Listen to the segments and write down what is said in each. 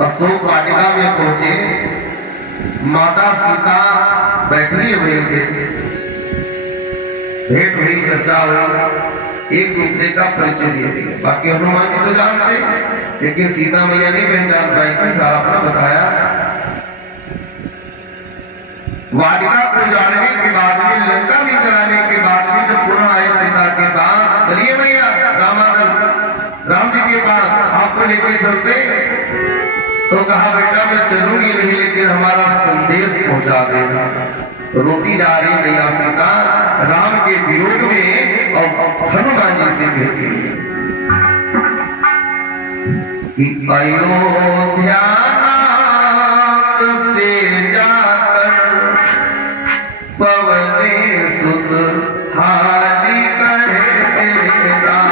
अशोक वाटिका में पहुंचे। माता सीता बैठी हुई थे, भेंट हुई, चर्चा हुई, एक दूसरे का परिचय दिए थे। बाकी हनुमान जी तो जानते, लेकिन सीता मैया नहीं पहचान पाई थी। सारा अपना बताया। वाटिका को जानने के बाद में, लंका भी जलाने के बाद में जब पुनः आए सीता के पास, चलिए मैया राम जी के पास आपको लेके चलते, तो कहा बेटा मैं चलूंगी नहीं, लेकिन हमारा संदेश पहुंचा देगा। रोती जा रही मैया सीता राम के वियोग में, और हनुमान जी से कहती है कि अयोध्या से जाकर पवने सुत हारी कहे राम।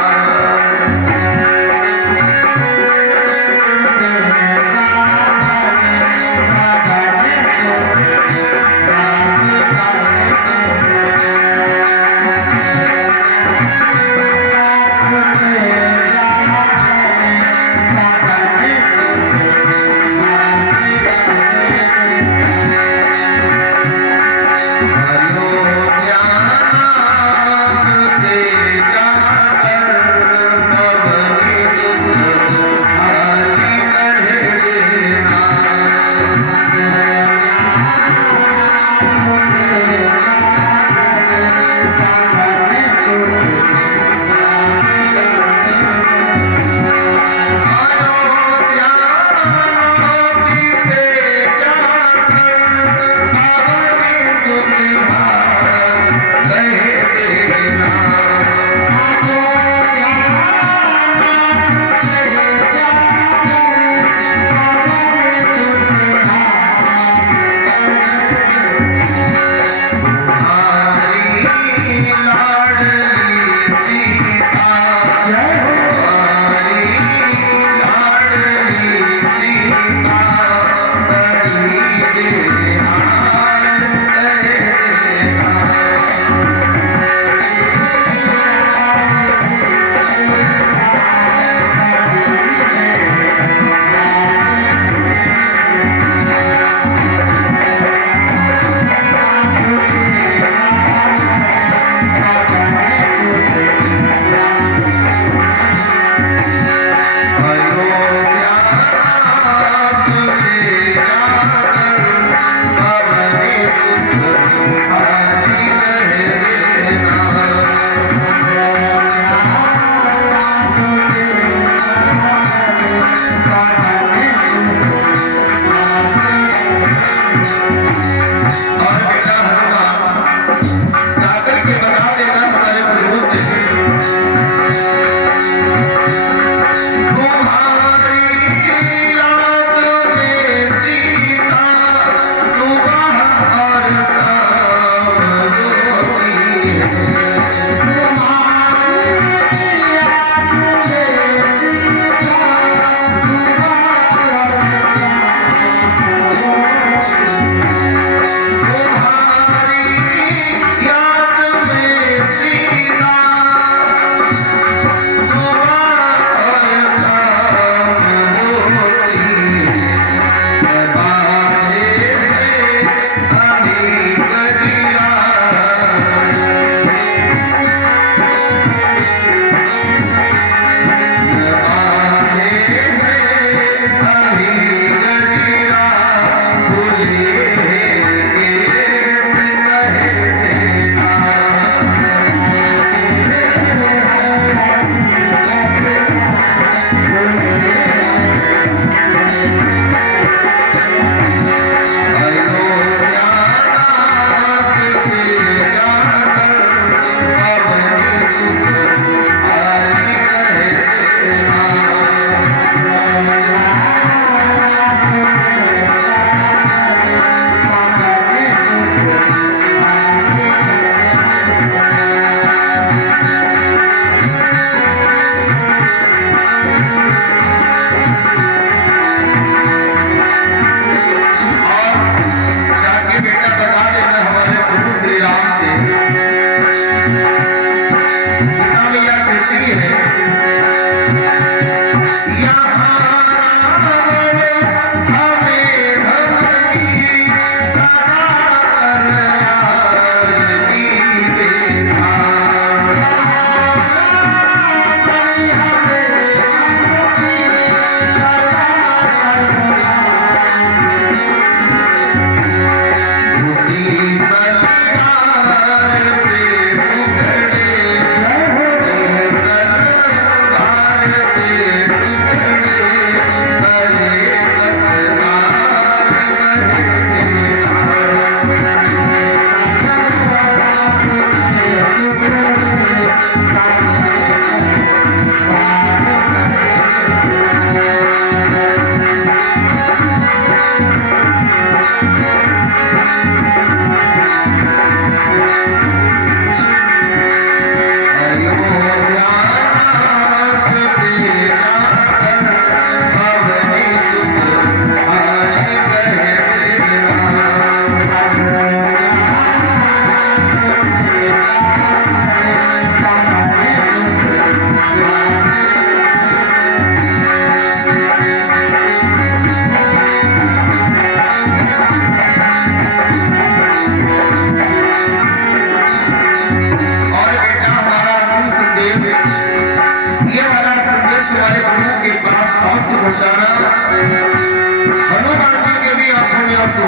हनुमान जी के भी आंखों में आंसू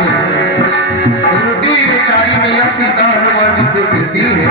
रोती हुई बेचारी मैया सीता हनुमान जी से कहती है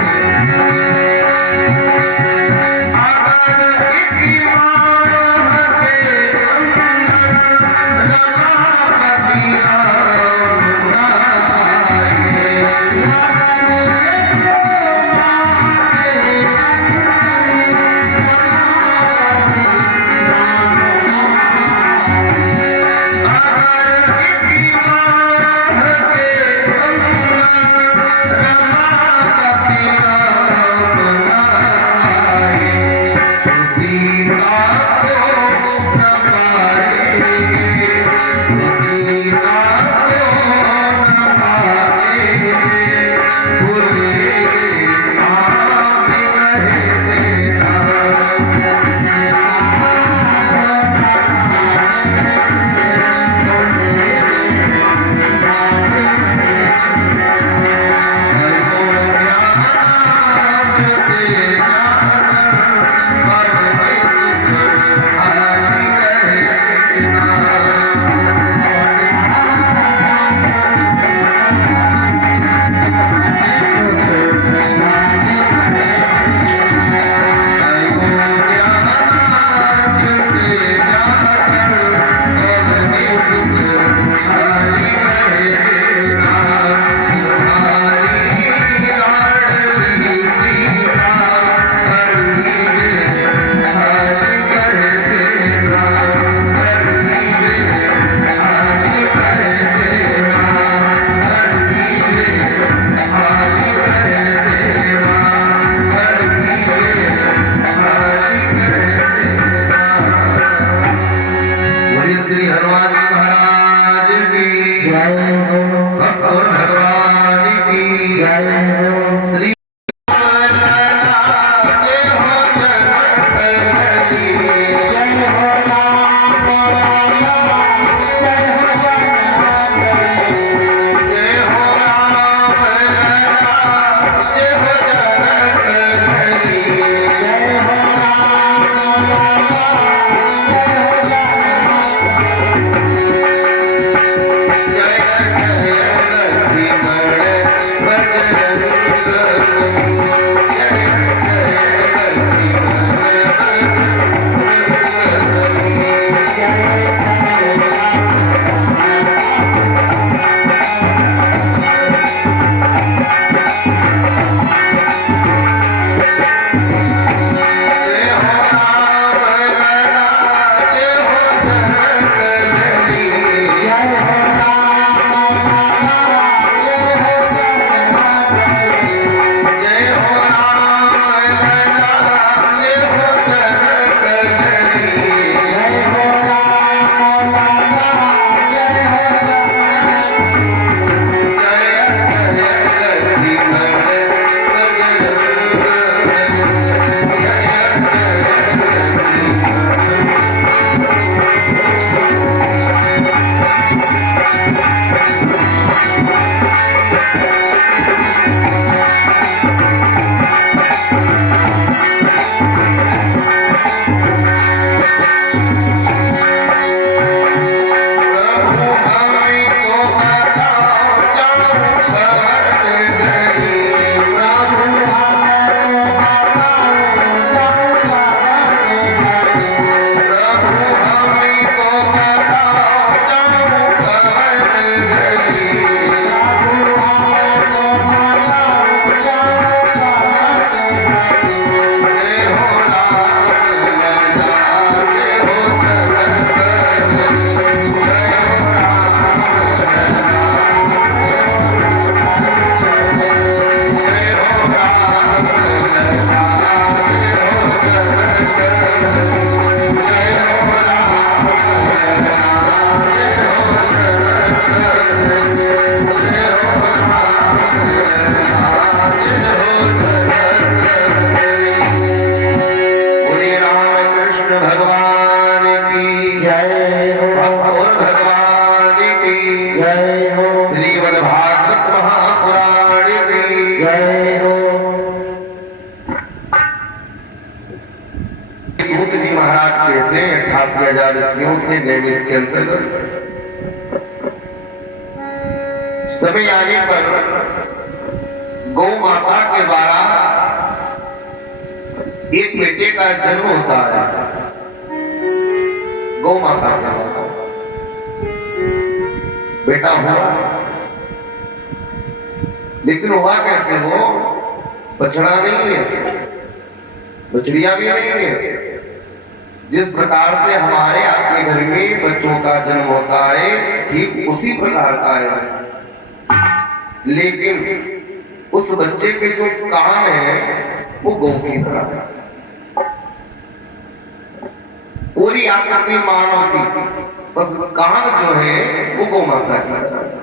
श्री हनुमान महाराज की भगवान भगवान की श्री ऋषियों से नैमिष के अंतर्गत समय आने पर गौ माता के द्वारा एक बेटे का जन्म होता है। गौ माता के द्वारा बेटा हुआ, लेकिन हुआ कैसे? वो बछड़ा नहीं है, बछड़िया भी नहीं है। जिस प्रकार से हमारे आपके घर में बच्चों का जन्म होता है, ठीक उसी प्रकार का है, लेकिन उस बच्चे के जो कान है वो गौ की तरह है, पूरी आकृति मानव की, बस कान जो है वो गौ माता की तरह है।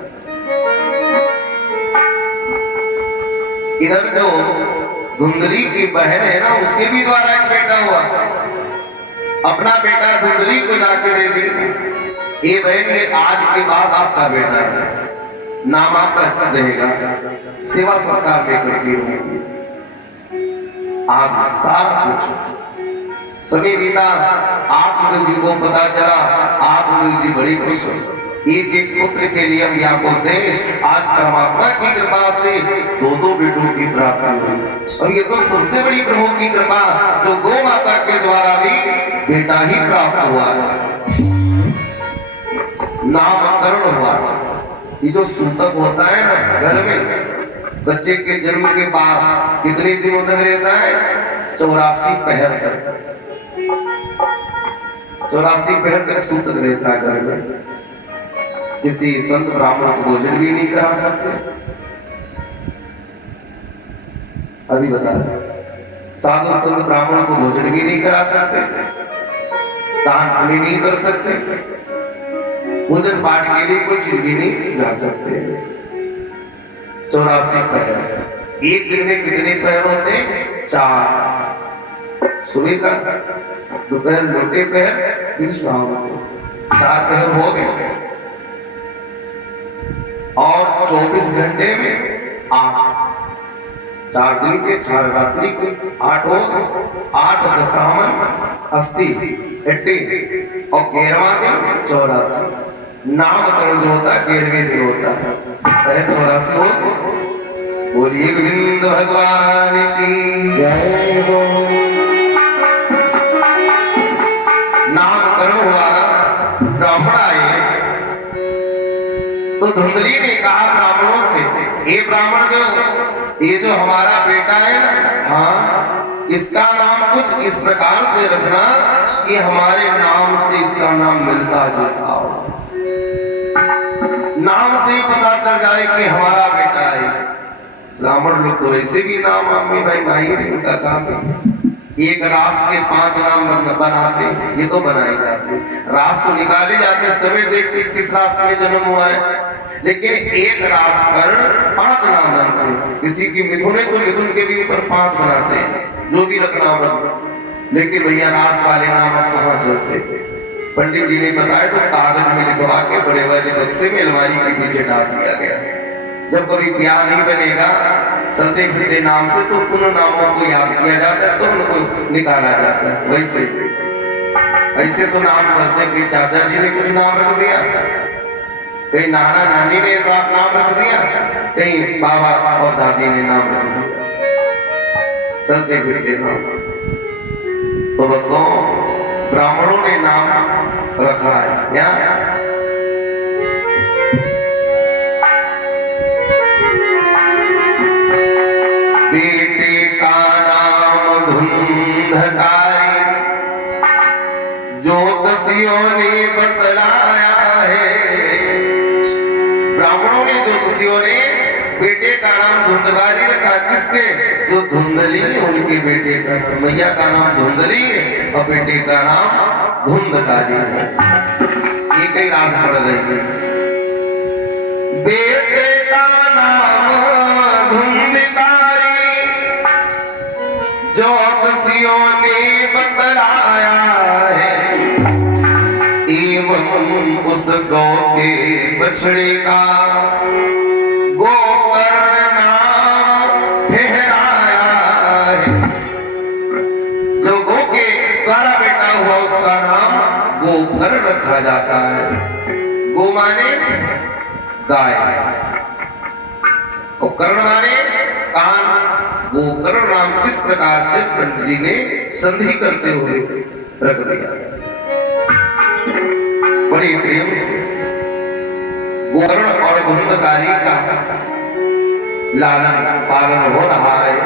इधर जो धुंधली की बहन है ना, उसके भी द्वारा एक बेटा हुआ, अपना बेटा धुंधली को जाके दे दी, ये बहन ये आज के बाद आपका बेटा है, नाम आपका रहेगा, सेवा सरकार में करती रहेगी। आज सारा कुछ सभी बीता, आप जी को पता चला, आप जी बड़ी खुश, एक एक पुत्र के लिए हम व्याकुल थे। आज परमात्मा की कृपा से दो दो बेटों की प्राप्ति हुई, और ये तो सबसे बड़ी प्रभु की कृपा, जो गौ माता के द्वारा भी बेटा ही प्राप्त हुआ है, नामकरण हुआ। ये जो सूतक होता है ना घर में, बच्चे के जन्म के बाद कितने दिनों तक रहता है? 84 पहर तक, 84 पहर तक सूतक रहता है घर में। किसी संत ब्राह्मण को भोजन भी नहीं करा सकते। अभी बता रहे, साधु संत ब्राह्मण को भोजन भी नहीं करा सकते, दान पुण्य नहीं कर सकते, पूजन पाठ के लिए कोई चीज भी नहीं ला सकते। 84 पहर। एक दिन में कितने पहर होते हैं? 4। सुबह का, दोपहर, लोटे पहर, फिर शाम को 4 पहर हो गए, और 24 घंटे में 8, 4 दिन के 4 रात्रि के 8 हो गए, 8 दशामन 80 और 11वां दिन 84। नामकरण जो होता है 11वें दिन होता है, 84 हो गए। बोलिए गोविंद भगवान की जय हो। नामकरण हुआ, ब्राह्मण आए तो धुंधली ने कहा ब्राह्मणों से, हे ब्राह्मण देव, ये जो हमारा बेटा है ना, हाँ, इसका नाम कुछ इस प्रकार से रखना कि हमारे नाम से इसका नाम मिलता जुलता हो, नाम से ही पता चल जाए कि हमारा बेटा है। ब्राह्मण लोग तो वैसे भी नाम मम्मी भाई माई उनका काम है, एक रास के 5 नाम बनाते, ये तो बनाए जाते, रास तो निकाले जाते, समय देख के किस रास में जन्म हुआ है, लेकिन एक रास पर 5 नाम बनते। किसी की मिथुन है तो मिथुन के भी ऊपर 5 बनाते हैं, जो भी रखना बन। लेकिन भैया रास वाले नाम अब कहाँ चलते? पंडित जी ने बताया तो कागज में लिखवा के बड़े वाले बक्से में अलमारी के पीछे डाल दिया गया। जब कभी ब्याह नहीं बनेगा चलते फिरते नाम से, तो पुनः नामों को याद किया जाता है, तो उनको निकाला जाता है। वैसे ऐसे तो नाम चलते कि चाचा जी ने कुछ नाम रख दिया, कहीं नाना नानी ने नाम रख दिया, कहीं बाबा और दादी ने नाम रख दिया, चलते फिरते नाम। तो बताओ ब्राह्मणों ने नाम रखा है क्या? बेटे का नाम धुंधकारी, ज्योतिषियों ने बतलाया है। ब्राह्मणों ने, ज्योतिषियों ने बेटे का नाम धुंधकारी रखा। किसके? जो धुंधली उनके बेटे का नाम, मैया का नाम धुंधली है और बेटे का नाम धुंधकारी है। एक ही रास पड़ रही है। बेटे का नाम धुंधकारी, ज्योतिषियों ने बतलाया है, एवं उस गौ के बछड़े का गोकर्ण नाम ठहराया है। जो गौ के द्वारा बेटा हुआ उसका नाम गोकर्ण पूछा जाता है। गो माने गाय और कर्ण माने कान। गोकर्ण नाम किस प्रकार से पंडित जी ने संधि करते हुए रख दिया, बड़े प्रेम से। गोकर्ण और धुंधकारी का लालन पालन हो रहा है।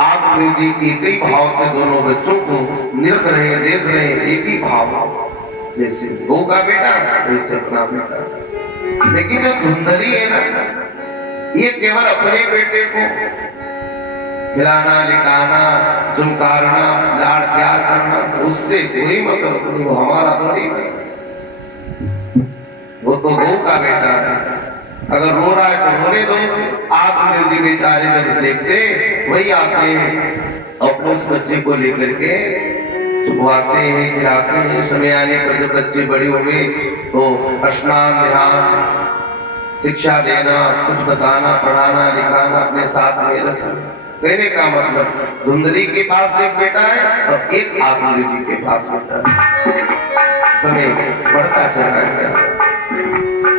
आप जी एक ही भाव से दोनों बच्चों को निरख रहे हैं, देख रहे हैं, एक ही भाव, जैसे गौ का बेटा वैसे अपना बेटा। लेकिन जो धुंधली है ना, ये केवल अपने बेटे को खिलाना, लिखाना, चुमकारना, लाड़ प्यार करना, उससे कोई मतलब नहीं। वो हमारा थोड़ी है, वो तो गौ का बेटा है। अगर रो रहा है तो रोने दो उसे। आप जी बेचारे जब देखते वही आते हैं अपने उस बच्चे को लेकर के छुपवाते हैं, खिलाते हैं। समय आने पर जब बच्चे बड़े हो गए तो स्नान, ध्यान, शिक्षा देना, कुछ बताना, पढ़ाना, लिखाना, अपने साथ में रखना। कहने का मतलब धुंधली के पास एक बेटा है और एक आत्मदेव जी के पास बेटा है। समय बढ़ता चला गया,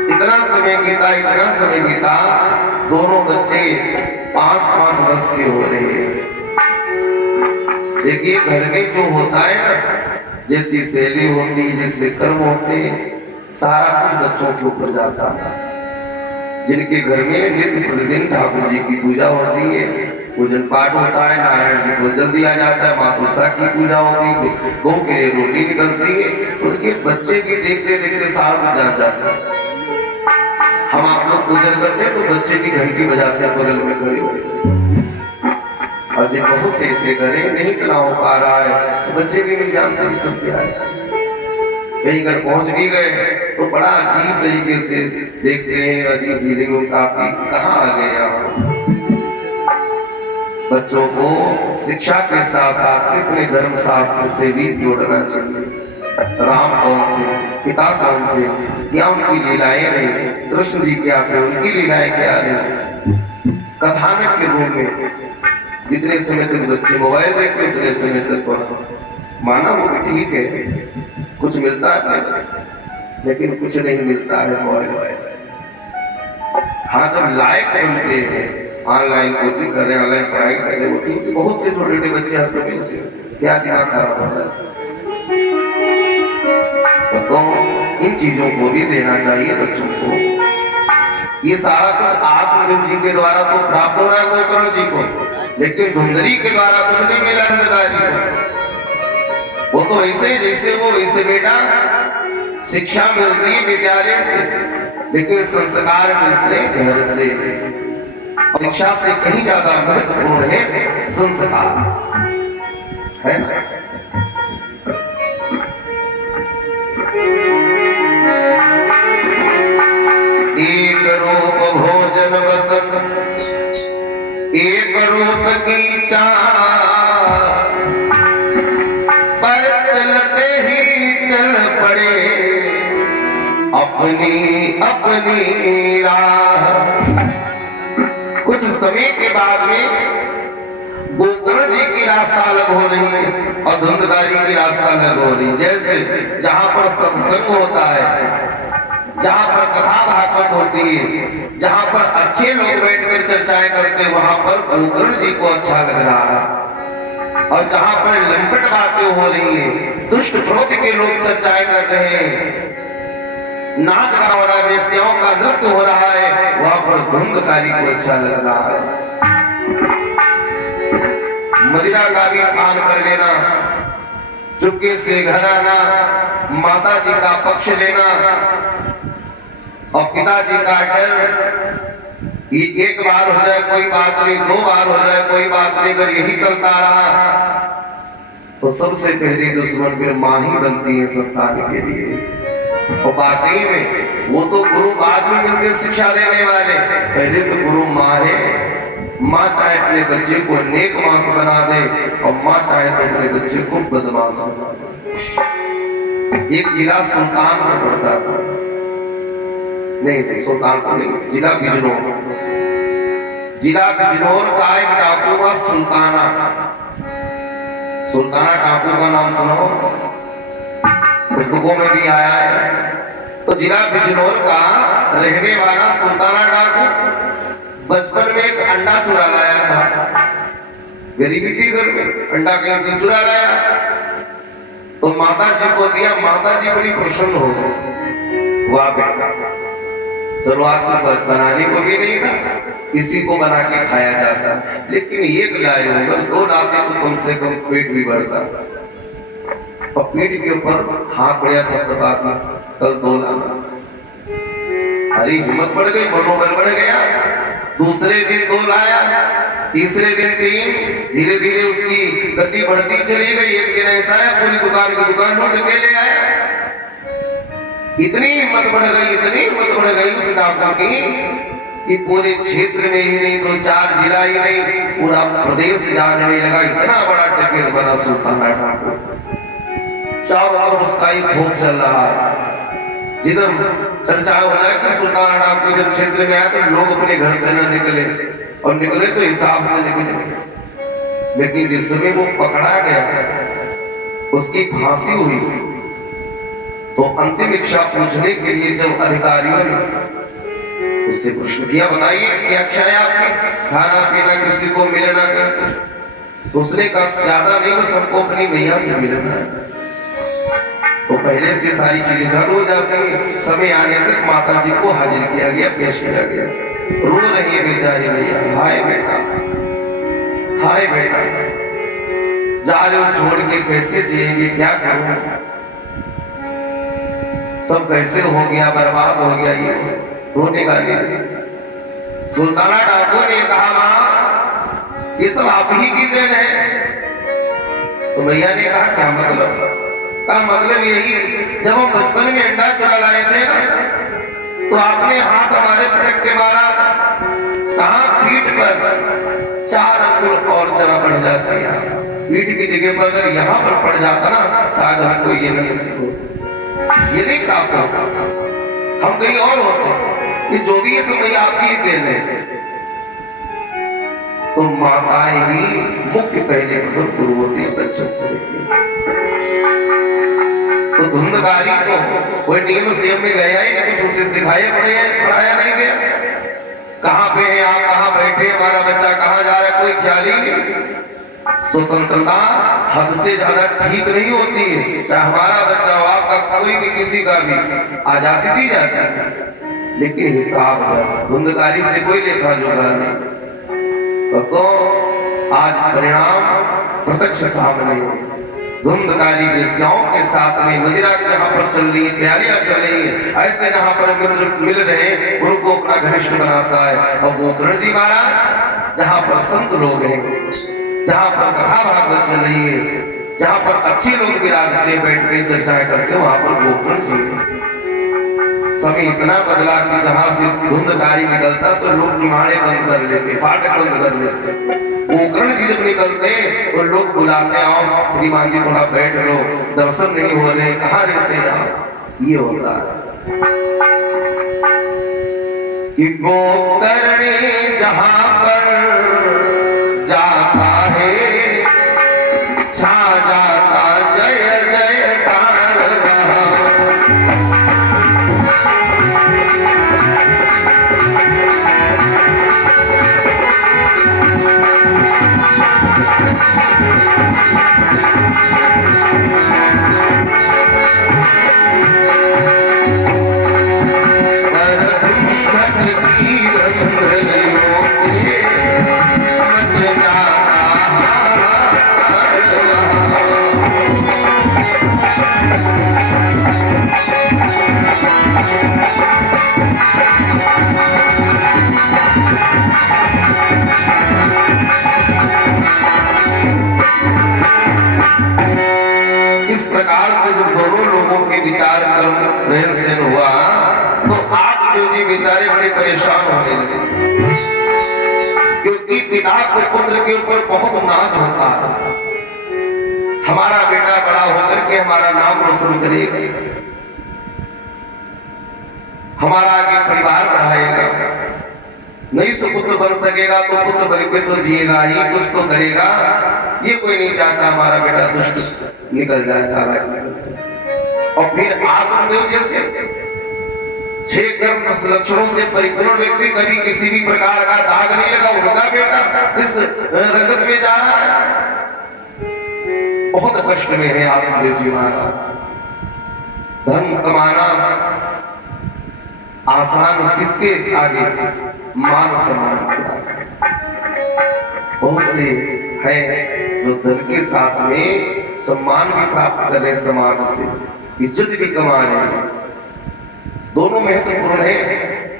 इतना समय बीता, इतना समय बीता, दोनों बच्चे 5-5 वर्ष के हो रहे हैं। देखिए घर में जो होता है ना, जैसी शैली होती है, जैसे कर्म होते हैं, सारा कुछ बच्चों के ऊपर जाता है। जिनके घर में नित्य प्रतिदिन ठाकुर जी की पूजा होती है, पूजन पाठ होता है, नारायण जी को जल दिया जाता है, माँ तुलसा की पूजा होती है, गौ के लिए रोटी निकलती है, तो उनके बच्चे की देखते देखते साल में जाता है। हम आप लोग पूजन करते हैं तो बच्चे की घंटी बजाते हैं बगल में खड़े हो। और जिन बहुत से ऐसे घरे नहीं इतना हो पा रहा है तो बच्चे भी नहीं जानते सब क्या है। कहीं घर पहुंच भी गए तो बड़ा अजीब तरीके से देखते हैं, अजीब फीलिंग उनका आती, कहाँ आ गए यहाँ। बच्चों को शिक्षा के साथ साथ इतने धर्म शास्त्र से भी जोड़ना चाहिए। राम कौन थे, पिता कौन थे, क्या उनकी लीलाएं रही, कृष्ण जी क्या थे, उनकी लीलाएं क्या रही। कथानक के रूप में जितने समय तक बच्चे मोबाइल देखते उतने समय तक पढ़ो। माना वो भी ठीक है, कुछ मिलता है लेकिन कुछ नहीं मिलता है मोबाइल से। हाँ, जब लायक बनते हैं, ऑनलाइन कोचिंग कर रहे हैं, ऑनलाइन पढ़ाई कर रहे हैं, वो ठीक। बहुत से छोटे छोटे बच्चे हर समय उसे क्या दिमाग खराब हो रहा है। तो इन चीजों को भी देना चाहिए बच्चों को। ये सारा कुछ आत्मदेव जी के द्वारा तो प्राप्त हो रहा है गोकर्ण जी को, लेकिन धुंधली के द्वारा कुछ नहीं मिला धुंधकारी को। वो तो ऐसे जैसे वो ऐसे बेटा, शिक्षा मिलती है विद्यालय से, लेकिन संस्कार मिलते हैं घर से। शिक्षा से कहीं ज्यादा महत्वपूर्ण है संस्कार, है ना। एक रूप भोजन वसन, एक रूप की चाह, पर चलते ही चल पड़े अपनी अपनी राह। कुछ समय के बाद में गोकर्ण जी की रास्ता अलग हो रही है और धुंधकारी की रास्ता अलग हो रही है। जैसे जहां पर सत्संग होता है, जहां पर कथा भागवत होती है, जहां पर अच्छे लोग बैठकर चर्चाएं करते हैं, वहां पर गोकर्ण जी को अच्छा लग रहा है। और जहां पर लंपट बातें हो रही है, दुष्ट प्रवृत्ति के लोग चर्चाएं कर रहे हैं, नाच गाना हो रहा है, वेश्याओं का नृत्य हो रहा है, वहां पर धुंधकारी को अच्छा लग रहा है। मदिरा का भी पान कर लेना, चुपके से घर आना, माता जी का पक्ष लेना और पिताजी का डर। ये एक बार हो जाए कोई बात नहीं, 2 बार हो जाए कोई बात नहीं, अगर यही चलता रहा तो सबसे पहली दुश्मन फिर मां ही बनती है संतान के लिए। और वाकई में वो तो गुरु बाद में मिलते शिक्षा देने वाले, पहले तो गुरु माँ है। माँ चाहे अपने बच्चे को नेक मांस बना दे और माँ चाहे तो अपने बच्चे को बदमाश बना दे। एक जिला सुल्तानपुर पड़ता था, नहीं सुल्तानपुर नहीं, जिला बिजनौर। जिला बिजनौर का एक टापू हुआ सुल्ताना। सुल्ताना टापू का नाम सुनो। पुस्तकों में भी आया है। तो जिला बिजनौर का रहने वाला सुल्ताना डाकू बचपन में एक अंडा चुरा लाया था। गरीबी थी घर में, अंडा कहीं से चुरा लाया तो माता जी को दिया। माता जी बड़ी प्रसन्न हो गई, वाह बेटा, चलो आज तो बनाने को भी नहीं था, इसी को बना के खाया जाता, लेकिन एक लाए होकर 2 लाते तो कम से कम पेट भी बढ़ता। और पीठ के ऊपर हाथ बढ़िया थपथपाती, कल 2 लाना। हरी हिम्मत बढ़ गई, मनोबल बढ़ गया। दूसरे दिन 2 लाया, तीसरे दिन 3, धीरे धीरे उसकी गति बढ़ती चली गई। एक दिन ऐसा है पूरी दुकान की दुकान लूट के ले आया। इतनी हिम्मत बढ़ गई, इतनी हिम्मत बढ़ गई उस डाकू की कि पूरे क्षेत्र में ही नहीं, 2-4 जिला ही नहीं, पूरा प्रदेश जानने लगा। इतना बड़ा डकैत बना सुल्ताना डाकू। चारों तरफ उसका ही खूब चल रहा है। जिधर चर्चा हो जाए कि सुल्ताना डाकू इधर क्षेत्र में आया तो लोग अपने घर से न निकले, और निकले तो हिसाब से निकले। लेकिन जिस समय वो पकड़ा गया, उसकी फांसी हुई, तो अंतिम इच्छा पूछने के लिए जब अधिकारियों ने उससे प्रश्न किया, बताइए क्या इच्छा है आपकी, खाना पीना किसी को मिले ना कुछ। उसने कहा ज्यादा नहीं, बस हमको अपनी मैया से मिलना है। तो पहले से सारी चीजें चालू हो जाती है। समय आने तक माता जी को हाजिर किया गया, पेश किया गया। रो रही है बेचारी मैया, हाय बेटा, हाय बेटा, जा रहे हो छोड़ के, कैसे जिएंगे, क्या करूं, सब कैसे हो गया, बर्बाद हो गया। ये रोने का नहीं। सुल्ताना डाकू ने कहा, मां ये सब आप ही की देन है। तो भैया ने कहा क्या मतलब? का मतलब यही, जब हम बचपन में अंडा चुरा लाए थे ना, तो आपने हाथ हमारे पटक के मारा, कहा पीठ पर 4 अंगुल और जगह बढ़ जाती है। पीठ की जगह पर अगर यहाँ पर पड़ जाता ना, शायद हमको ये नसीब हो। ये नहीं काफी, हम कहीं और होते। ये जो भी समय आपकी देन है, तो माताएं ही मुख्य पहले गुरु होती है बच्चों को। तो धुंधकारी तो कोई नियम सेम में गया ही नहीं, कुछ उसे सिखाया पढ़ाया नहीं गया। कहाँ पे है आप, कहाँ बैठे, हमारा बच्चा कहाँ जा रहा है, कोई ख्याल ही नहीं। स्वतंत्रता हद से ज्यादा ठीक नहीं होती है। चाहे हमारा बच्चा हो, आपका, कोई भी, किसी का भी, आजादी दी जाती है, लेकिन हिसाब है। धुंधकारी से कोई लेखा जोखा नहीं। तो आज परिणाम प्रत्यक्ष सामने है। धुंधकारी वेश्याओं के साथ में मदिरा जहाँ पर चल रही, तैयारियां चल रही, ऐसे जहाँ पर मित्र मिल रहे, उनको अपना घनिष्ठ बनाता है। और गोकर्ण जी महाराज जहाँ पर संत लोग हैं, जहाँ पर कथा भागवत चल रही है, जहाँ पर अच्छे लोग विराजते बैठते चर्चाएं करते, वहां पर गोकर्ण जी। समय इतना बदला कि जहां से धुंधकारी निकलता तो लोग किवाड़े बंद कर लेते, फाटक बंद कर लेते। गोकर्ण जी जब निकलते तो लोग बुलाते, आओ श्रीमान जी थोड़ा बैठ लो, दर्शन नहीं हो रहे, कहाँ रहते हैं आप। ये होता है कि गोकर्ण जहां पर जाता है, छा जाता जय जयकार। इस प्रकार से जब दोनों लोगों के विचार रहन हुआ, तो आप जो जी बेचारे बड़े परेशान होने लगे, क्योंकि पिता को पुत्र के ऊपर बहुत नाज होता है। हमारा बेटा बड़ा होकर के हमारा नाम रोशन करेगा, हमारा आगे परिवार बढ़ाएगा। नहीं सुपुत्र बन सकेगा तो पुत्र बन के तो जिएगा ही, कुछ तो करेगा। ये कोई नहीं चाहता हमारा बेटा दुष्ट निकल जाए, नालायक निकल जाए। और फिर आत्मदेव जैसे 6 कर्म लक्षणों से परिपूर्ण व्यक्ति कभी किसी भी प्रकार का दाग नहीं लगा, उनका बेटा इस रंगत में जा रहा है, बहुत कष्ट में है आत्मदेव जी महाराज। धन कमाना आसान किसके आगे, मान सम्मान के आगे। बहुत से है जो धन के साथ में सम्मान भी प्राप्त कर रहे, समाज से इज्जत भी कमा रहे हैं, दोनों महत्वपूर्ण है,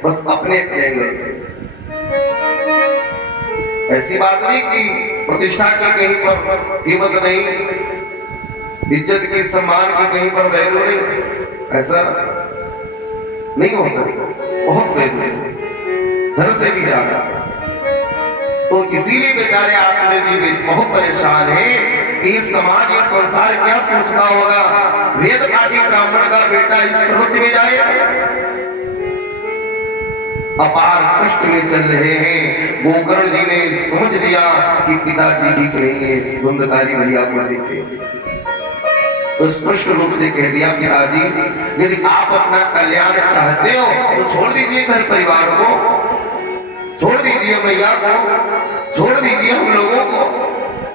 बस अपने अपने एंगल से। ऐसी बात नहीं कि प्रतिष्ठा की कहीं पर कीमत नहीं, इज्जत की सम्मान की कहीं पर वैल्यू नहीं, ऐसा नहीं हो सकता, बहुत वैल्यू है, धन से भी ज्यादा। तो इसीलिए बेचारे आत्मदेव जी भी बहुत परेशान हैं कि इस समाज, ये संसार क्या सोचता होगा, वेद पाठी ब्राह्मण का बेटा इस प्रवृत्ति में जाए। अपार कष्ट में चल रहे हैं। गोकर्ण जी ने समझ लिया कि पिताजी ठीक नहीं है, धुंधकारी भैया को लेके तो स्पष्ट रूप से कह दिया, पिताजी यदि आप अपना कल्याण चाहते हो तो छोड़ दीजिए घर परिवार को, छोड़ दीजिए भैया को, छोड़ दीजिए हम लोगों को,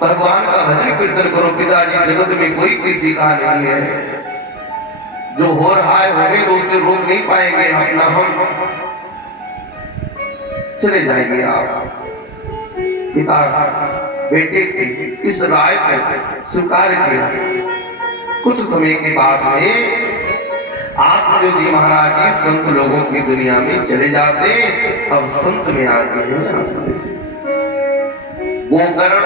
भगवान का भजन कीर्तन करो। पिताजी जगत में कोई किसी का नहीं है, जो हो रहा है होने दो, उससे रोक नहीं पाएंगे अपना हम, चले जाइए आप। पिता बेटे की इस राय को स्वीकार किया। कुछ समय के बाद में आत्मदेव जी महाराज जी संत लोगों की दुनिया में चले जाते। अब संत में आ गए हैं आत्मदेव जी। गोकर्ण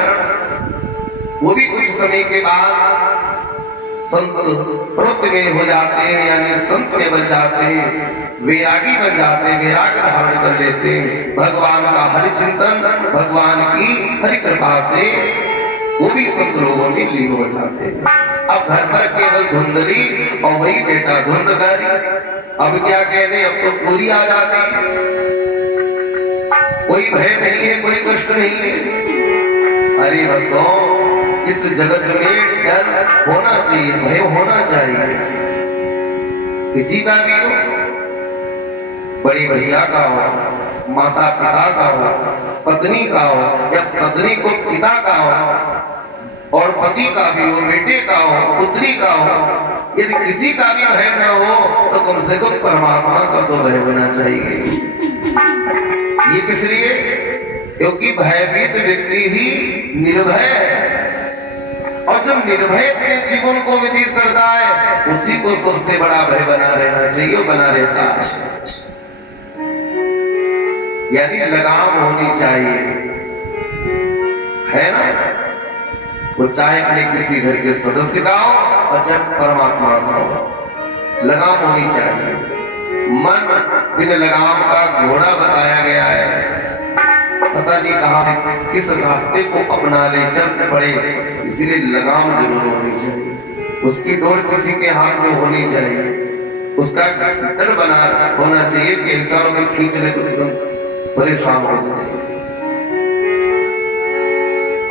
वो भी कुछ समय के बाद संत प्रवृत्ति में हो जाते हैं, यानी संत में बन जाते हैं, वैरागी बन जाते हैं, वैराग्य धारण कर लेते हैं। भगवान का हरि चिंतन, भगवान की हरि कृपा से वो भी संत लोगों में लीन हो जाते हैं। अब घर पर केवल धुंधली और वही बेटा धुंधकारी। अब क्या कहने, अब तो पूरी आ जाती है, कोई भय नहीं है, कोई कष्ट नहीं है। अरे भक्तों, इस जगत में डर होना चाहिए, भय होना चाहिए, किसी का भी हो, बड़े भैया का हो, माता पिता का हो, पत्नी का हो, या पत्नी को पिता का हो, और पति का भी हो, बेटे का हो, पुत्री का हो। यदि किसी का भी भय न हो तो कम से कम परमात्मा का तो भय होना चाहिए। ये किस लिए? क्योंकि भयभीत व्यक्ति ही निर्भय है, और जो निर्भय अपने जीवन को व्यतीत करता है उसी को सबसे बड़ा भय बना रहना चाहिए, बना रहता है। यानी लगाम होनी चाहिए, है ना? वो चाहे अपने किसी घर के सदस्य का हो और चाहे परमात्मा का हो, लगाम होनी चाहिए। मन बिन लगाम का घोड़ा बताया गया है, पता नहीं कहां से किस रास्ते को अपना ले चल पड़े, इसीलिए लगाम जरूर होनी चाहिए। उसकी डोर किसी के हाथ में होनी चाहिए, उसका डर बना होना चाहिए कि इंसानों को खींच ले तो तुरंत परेशान हो जाए।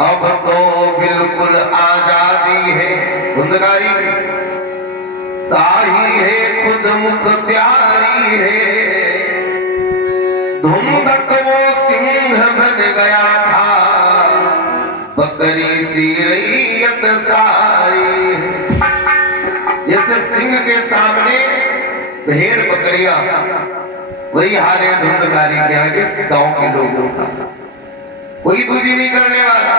अब तो बिल्कुल आजादी है धुंधकारी की, साही है खुद मुख्तियारी है। धुंधक वो सिंह बन गया था, बकरी सी रैयत सारी। जैसे सिंह के सामने भेड़ बकरियां, वही हाल है धुंधकारी के आगे गांव के लोगों का। कोई दूजी नहीं करने वाला।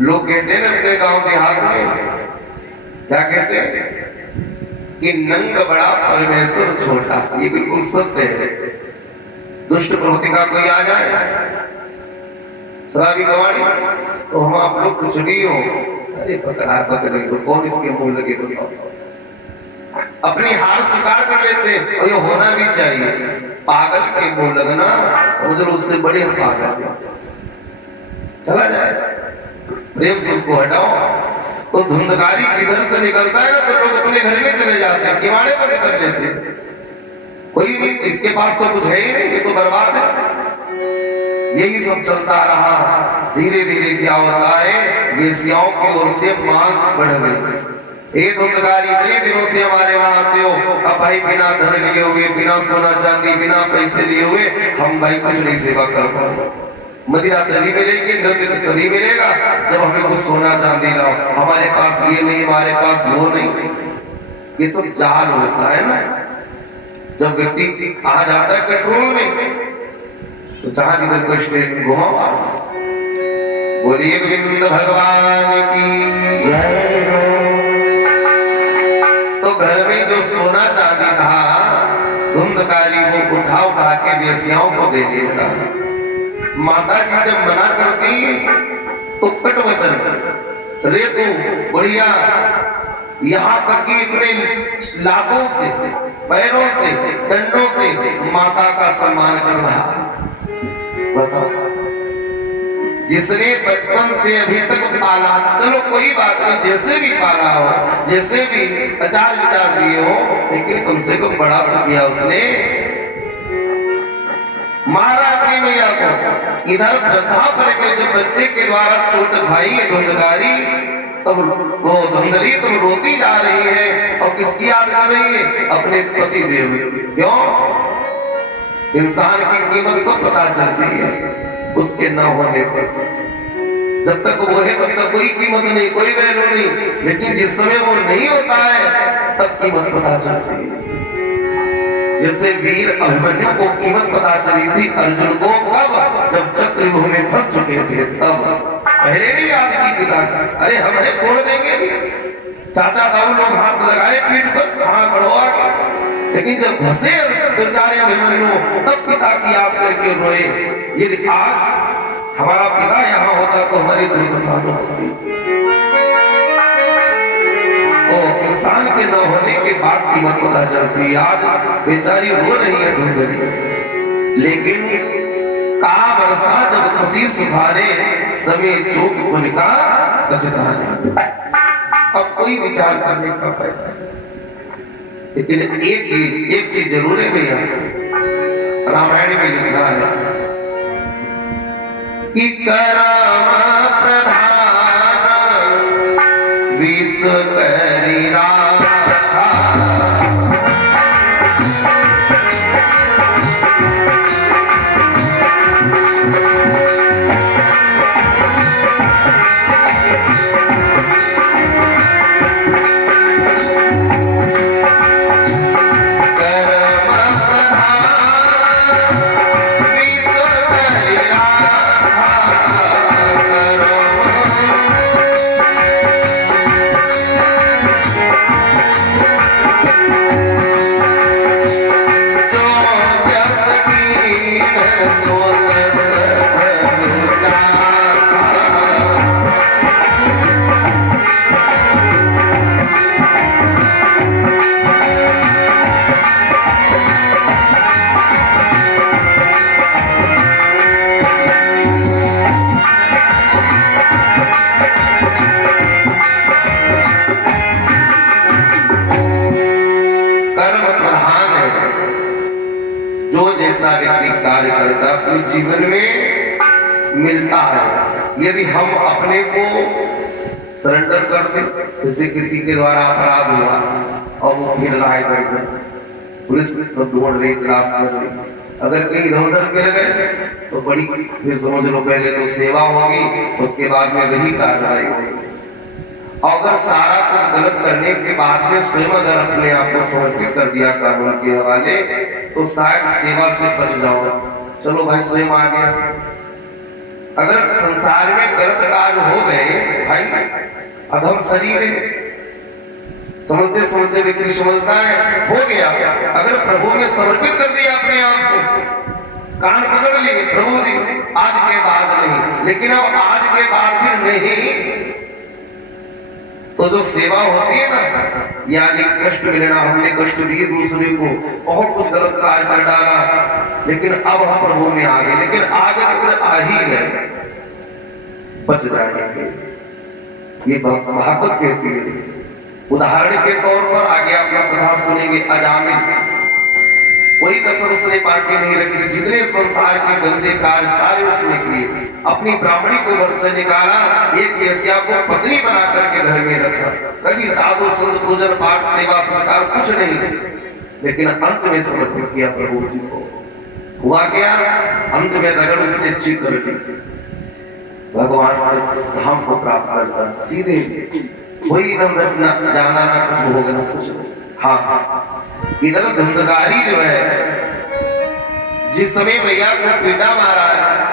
लोग कहते हैं अपने गांव देहात में, क्या कहते हैं कि नंग बड़ा परमेश्वर छोटा। ये बिल्कुल सत्य है। दुष्ट प्रवृत्ति का कोई आ जाए, शराबी कवाड़ी, तो हम आप लोग कुछ भी हो, अरे पकड़ा पकड़े तो कौन इसके मुंह लगे तो अपनी हार स्वीकार कर लेते। और ये होना भी चाहिए। पागल के मुंह लगना समझ लो उससे बड़े हम पागल हैं। चला जाए, प्रेम से उसको हटाओ। तो धुंधकारी किधर से निकलता है ना तो लोग अपने घर में चले जाते हैं, किवाड़े बंद कर लेते हैं। कोई भी इसके पास तो कुछ है ही नहीं, ये तो बर्बाद है। यही सब चलता रहा। धीरे धीरे क्या होता है, वेश्याओं की ओर से मांग बढ़ गई। एक धुंधकारी इतने दिनों से हमारे वहां आते हो, अब भाई बिना धन लिए हुए, बिना सोना चांदी, बिना पैसे लिए हुए हम भाई कुछ नहीं सेवा कर पाए। मदिरा तभी मिलेगी, नृत्य तभी मिलेगा जब हमें कुछ सोना चांदी लाओ। हमारे पास ये नहीं, हमारे पास वो नहीं, ये सब जाल होता है ना। जब व्यक्ति आ जाता है कंट्रोल में, तो जहां जिधर को स्टेट घुमाओ। बोलिए गोविंद भगवान की जय। तो घर में जो सोना चांदी था, धुंधकारी वो उठा के वेश्याओं को दे देता। माता जी जब मना करती तो कट वचन, रे तू बढ़िया, यहाँ तक कि अपने लातों से, पैरों से, डंडों से माता का सम्मान कर रहा है। बताओ, जिसने बचपन से अभी तक पाला, चलो कोई बात नहीं, जैसे भी पाला हो, जैसे भी आचार विचार दिए हो, लेकिन कम से कम बड़ा तो किया उसने। मारा अपनी मैया को, इधर वृद्धा पर के जब बच्चे के द्वारा चोट खाई है धुंधकारी, तब वो धुंधली तुम रोती जा रही है और किसकी याद कर रही है? अपने पति देव। क्यों? इंसान की कीमत को पता चलती है उसके न होने पर। जब तक वो है तब तक कोई कीमत नहीं, कोई वैल्यू नहीं, लेकिन जिस समय वो नहीं होता है तब कीमत पता चलती है। जैसे वीर अभिमन्यु को कीमत पता चली थी अर्जुन को कब? जब चक्रव्यूह में फंस चुके थे तब। पहले नहीं याद की पिता की, अरे हम है तोड़ देंगे भी, चाचा ताऊ लोग हाथ लगाए पीठ पर, हाँ बढ़ो आगे। लेकिन जब फंसे बेचारे अभिमन्यु, तब पिता की याद करके रोए। यदि आज हमारा पिता यहाँ होता तो हमारी दुर्दशा न होती। तो इंसान के न होने के बाद कीमत पता चलती है। आज बेचारी रो रही है धुंधली, लेकिन का वर्षा जब खुशी सुखारे, समय चोक उनका बचताने। अब कोई विचार करने का फायदा, लेकिन एक चीज जरूर है भैया, रामायण में लिखा है कि करम प्रधान विश्व करी राजा। ऐसा व्यक्ति कार्य करता अपने जीवन में मिलता है। यदि हम अपने को सरेंडर करते, जैसे किसी के द्वारा अपराध हुआ और वो फिर रहा है इधर उधर, पुलिस सब ढूंढ रही, तलाश कर रही, अगर कहीं इधर उधर मिल गए तो बड़ी, फिर समझ लो पहले तो सेवा होगी, उसके बाद में वही कार्रवाई होगी। अगर सारा कुछ गलत करने के बाद में स्वयं अगर अपने आप को समर्पित कर दिया कानून के हवाले, तो शायद सेवा से बच जाओ। चलो भाई स्वयं आ गया। अगर संसार में गलत कार्य हो गए भाई, अधम शरीर है, समझते समझते व्यक्ति समझता है हो गया। अगर प्रभु में समर्पित कर दिया अपने आप को, कान पकड़ लिए प्रभु जी आज के बाद नहीं, लेकिन अब आज के बाद भी नहीं, तो जो सेवा होती है ना, यानी कष्ट मिलना, हमने कष्ट दिए दूसरे को, बहुत कुछ गलत कार्य कर डाला, लेकिन अब हम प्रभु में आ गए, लेकिन आगे तो आ ही गए, बच जाएंगे। ये भागवत कहती है। उदाहरण के तौर पर आगे आप लोग कथा सुनेंगे। अजामिल, कोई कसर उसने बाकी नहीं रखी, जितने संसार के गंदे कार्य सारे उसने किए। अपनी ब्राह्मणी को घर से निकाला, एक वेश्या को पत्नी बना करके घर में रखा। कभी साधु संत पूजन पाठ सेवा सत्कार कुछ नहीं, लेकिन अंत में समर्पित किया प्रभु जी को। हुआ क्या, अंत में रगड़ उसने ची कर ली, भगवान धाम को प्राप्त करता सीधे, कोई इधर जाना ना कुछ होगा ना कुछ। हाँ, इधर धुंधकारी जो है, जिस समय भैया को पीटा मारा है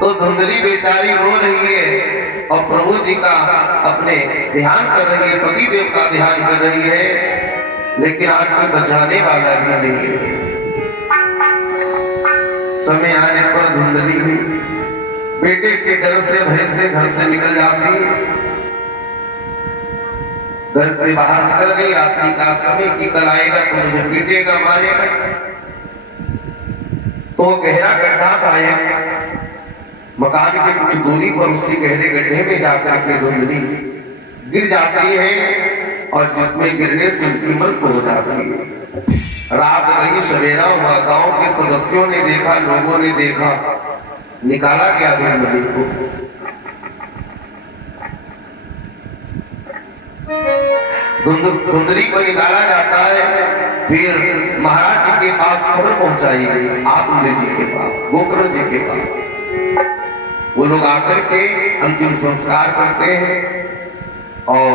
तो धुंधली बेचारी रो रही है और प्रभु जी का अपने ध्यान कर रही है, पति देव का ध्यान कर रही है, लेकिन आज कोई बचाने वाला भी नहीं है। समय आने पर धुंधली भी बेटे के डर से भय से घर से निकल जाती है। घर से बाहर निकल गई, रात्रि का समय कि कल आएगा तो मुझे पीटेगा मारेगा। तो गहरा गड्ढा था मकान के कुछ दूरी पर, उसी गहरे गड्ढे में जाकर के धुंधली गिर जाती है और जिसमें गिरने से उसकी मृत्यु हो जाती है। रात गई, सवेरा हुआ, गांव के सदस्यों ने देखा, लोगों ने देखा, निकाला गया धुंधली को। धुंधली को निकाला जाता है, फिर महाराज जी के पास खबर पहुंचाई गई, आत्मदेव जी के पास, गोकर्ण जी के पास। वो लोग आकर के अंतिम संस्कार करते हैं और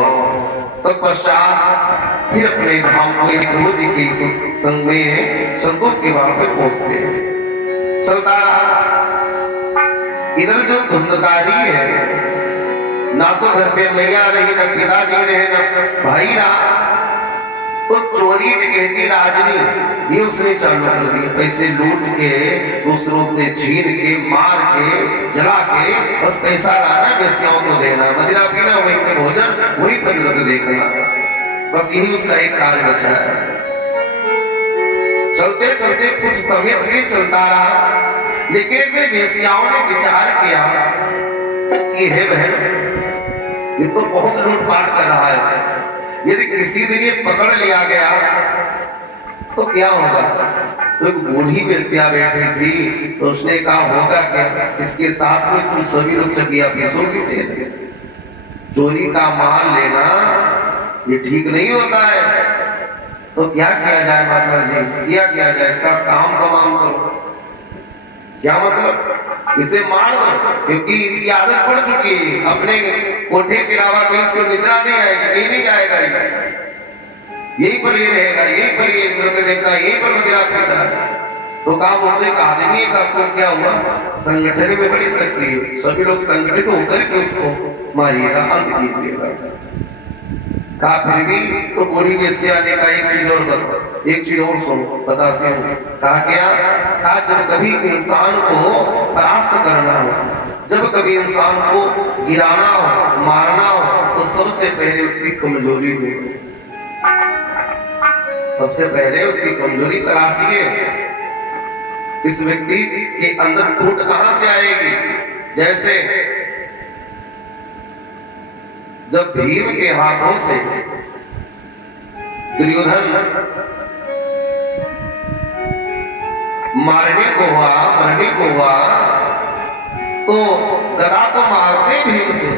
तत्पश्चात फिर अपने धाम को प्रभु जी के संग में संतों के वहां पे पहुंचते हैं। चलता इधर जो धुंधकारी है, ना तो घर पे मैया रही, न पिताजी रहे, न भाई रहा, तो चोरी डकैती राजनी ये उसने चालू कर दी। पैसे लूट के, दूसरों से छीन के, मार के, जला के, बस पैसा लाना, वेश्याओं को देना, मदिरा पीना, वहीं पे भोजन, वहीं पर नृत्य देखना, बस यही उसका एक कार्य बचा है। चलते चलते कुछ समय तक चलता रहा, लेकिन एक दिन वेश्याओं ने विचार किया कि हे बहन, ये तो बहुत लूटपाट कर रहा है, यदि किसी दिन ये पकड़ लिया गया तो क्या होगा। तो एक बूढ़ी वेश्या बैठी थी, तो उसने कहा होगा क्या, इसके साथ में तुम सभी लोग चकिया पीसोगे जेल में। चोरी का माल लेना ये ठीक नहीं होता है, तो क्या किया जाए माता जी, क्या किया जाए, इसका काम तमाम करो। क्या मतलब, इसे मार दो, क्योंकि इसकी आदत पड़ चुकी है, अपने कोठे के अलावा कहीं इसको निद्रा नहीं आएगी, कहीं नहीं आएगा, यही पर ये रहेगा, यही पर ये नृत्य देखता है, यही पर मदिरा पीता है। तो कहा बोलते एक आदमी का तो क्या हुआ, संगठन में बड़ी शक्ति है, सभी लोग संगठित होकर के उसको मारिएगा, अंत कीजिएगा। कहा फिर भी तो बूढ़ी वेश्या ने कहा एक चीज और बताओ, एक चीज और सुनो, बताते हैं। कहा क्या, कहा जब कभी इंसान को परास्त करना हो, जब कभी इंसान को गिराना हो, मारना हो, तो सबसे पहले उसकी कमजोरी हो, सबसे पहले उसकी कमजोरी तलाशिए। इस व्यक्ति के अंदर टूट कहां से आएगी। जैसे जब भीम के हाथों से दुर्योधन मारने को हुआ, मरने को हुआ, तो गदा तो मारते भीम से,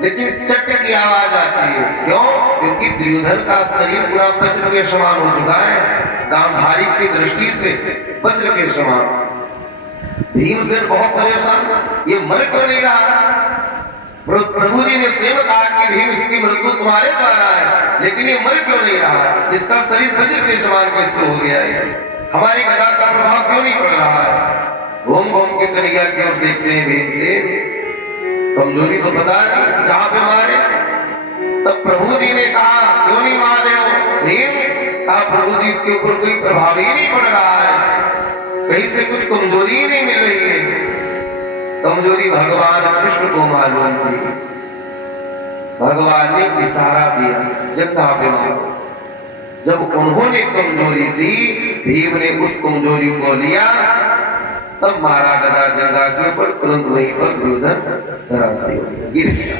लेकिन चट की आवाज आती है। क्यों? क्योंकि दुर्योधन का शरीर पूरा वज्र के समान हो चुका है, गांधारी की दृष्टि से वज्र के समान। भीमसेन बहुत परेशान, ये मर क्यों नहीं रहा। प्रभु जी ने स्वयं कहा कि भीम इसकी मृत्यु तुम्हारे द्वारा है, लेकिन ये मर क्यों नहीं रहा, इसका शरीर वज्र के समान कैसे हो गया है, हमारी गदा का प्रभाव क्यों नहीं पड़ रहा है। घूम घूम के कन्हैया की ओर देखते हैं भीम से, कमजोरी तो बता नहीं जहां पे मारे। तब प्रभु जी ने कहा क्यों नहीं मार रहे हो भीम। कहा प्रभु जी इसके ऊपर कोई प्रभाव ही नहीं पड़ रहा है, कहीं से कुछ कमजोरी ही नहीं मिल रही है। कमजोरी भगवान कृष्ण को मालूम थी, भगवान ने इशारा दिया जंगा पे मारो। जब उन्होंने कमजोरी दी, भीम ने उस कमजोरी को लिया, तब मारा गदा जंगा के ऊपर, तुरंत वहीं पर दुर्योधन धराशायी हो गया, गिर गया।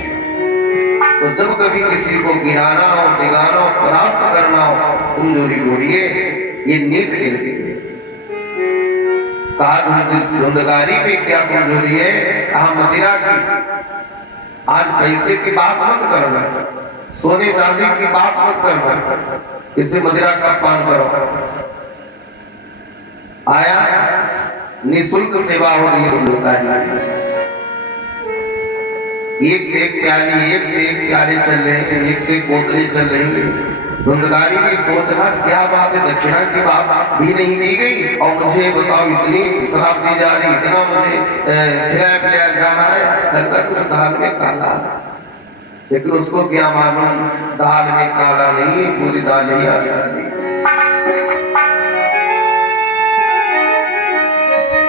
तो जब कभी किसी को गिराना हो, डिगाना हो, परास्त करना हो, कमजोरी ढूंढिए, ये नीत कहती है। कहा धुंधकारी में क्या कमजोरी है? कहा मदिरा की। आज पैसे की बात मत करना, सोने चांदी की बात मत करना, इससे मदिरा का पान करो। आया निःशुल्क सेवा हो रही है धुंधकारी, एक से एक प्याले चल रहे हैं, एक से एक बोतलें चल रही है। धुंधकारी की सोचना क्या बात है, दक्षिणा की बात भी नहीं दी गई और मुझे बताओ इतनी शराब दी जा रही, इतना मुझे खिलाया पिलाया जा रहा है, लगता कुछ दाल में काला। लेकिन उसको क्या मालूम दाल में काला नहीं, पूरी दाल ही आज काली।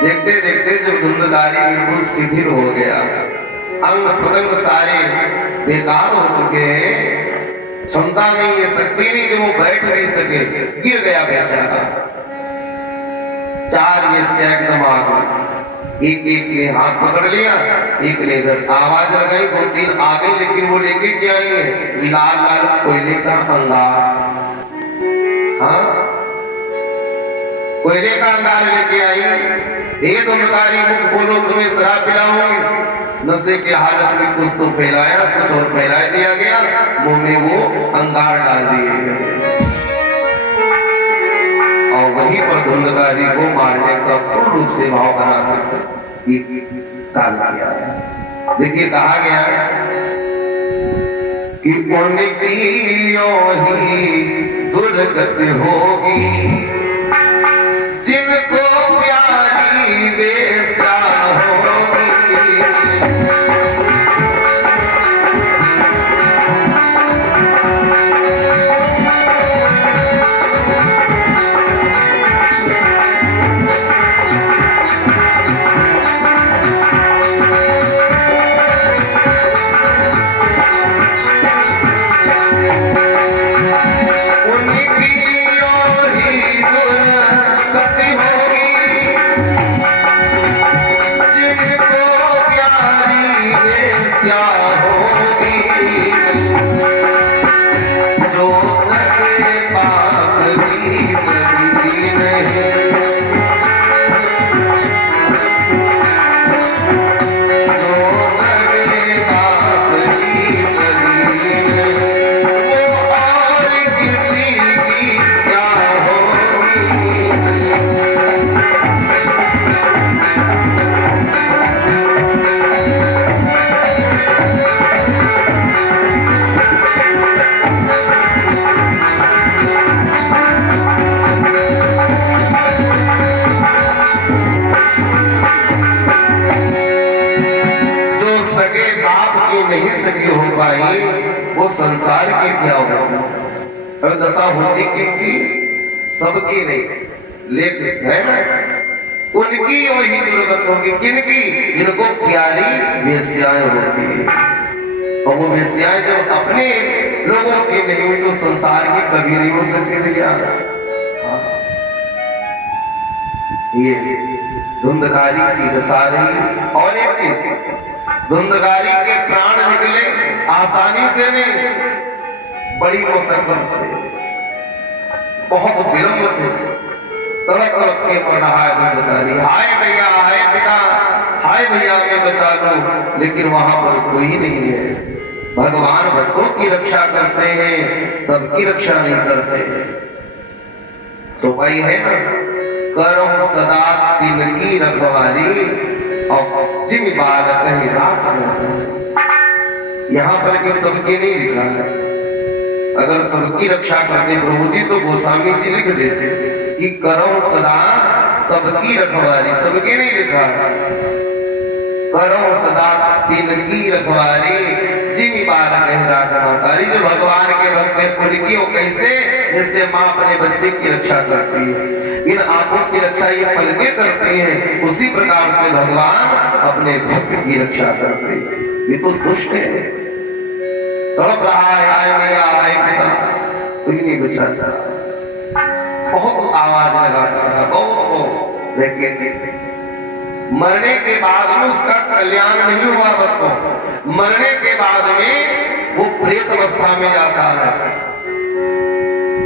देखते देखते जब धुंधकारी बिल्कुल शिथिल हो गया, अंग प्रत्यंग सारे बेकार हो चुके हैं, क्षमता नहीं है, शक्ति नहीं कि वो बैठ नहीं सके, गिर गया बेचारा। चार वेश्या एकदम आ गई, एक एक ने हाथ पकड़ लिया, एक ने इधर आवाज लगाई, दो तीन आ गई, लेकिन वो लेके क्या आई है? लाल लाल कोयले का अंगार। हाँ, कोयले का अंगार लेके आई। ये धुंधकारी मुख बोलो, तुम्हें शराब पिलाऊंगी। नशे की हालत में कुछ तो फैलाया, कुछ और फैला दिया गया, मुंह में वो अंगार डाल दिए गए और वहीं पर धुंधकारी को मारने का पूर्ण रूप से भाव बनाकर एक काल किया है। देखिए कहा गया कि उनकी ही दुर्गति होगी जिनको प्यारी बेसा होगी। वो संसार की क्या होगी? अगर दशा होती किनकी? सबकी नहीं, लेकिन है ना, उनकी वही दुर्गत होगी। किनकी? जिनको प्यारी वेश्याएं होती है, और वो वेश्याएं जब अपने लोगों की नहीं हुई तो संसार की कभी नहीं हो सकती भैया। ये धुंधकारी की दशा रही। और एक चीज, धुंधकारी के प्राण निकले आसानी से नहीं, बड़ी मुश्किल से, बहुत विलंब से, तड़प तड़प के पड़ रहा है धुंधकारी। हाय भैया, हाय पिता, हाय भैया मैं बचा लूं, लेकिन वहां पर कोई नहीं है। भगवान भक्तों की रक्षा करते हैं, सबकी रक्षा नहीं करते हैं। तो भाई है ना, करो सदा तिनकी रखवारी और जिम बात कहीं राख में। यहाँ पर भी सबके नहीं लिखा है। अगर सबकी रक्षा करते प्रभु जी तो गोस्वामी जी लिख देते कि करो सदा सबकी रखवारी, सबके नहीं लिखा। करो सदा तिनकी रखवारी जिमी बार कहीं राख महतारी। जो भगवान के भक्त हैं उनकी वो कैसे, जैसे माँ अपने बच्चे की रक्षा करती है, इन आंखों की रक्षा ये पलके करती हैं, उसी प्रकार से भगवान अपने भक्त की रक्षा करते हैं। ये तो दुष्ट है, तड़प रहा है, आए भैया आए पिता, कोई नहीं बचाता, बहुत आवाज लगाता रहा, बहुत, लेकिन मरने के बाद में उसका कल्याण नहीं हुआ। भक्तों, मरने के बाद में वो प्रेत अवस्था में जाता है।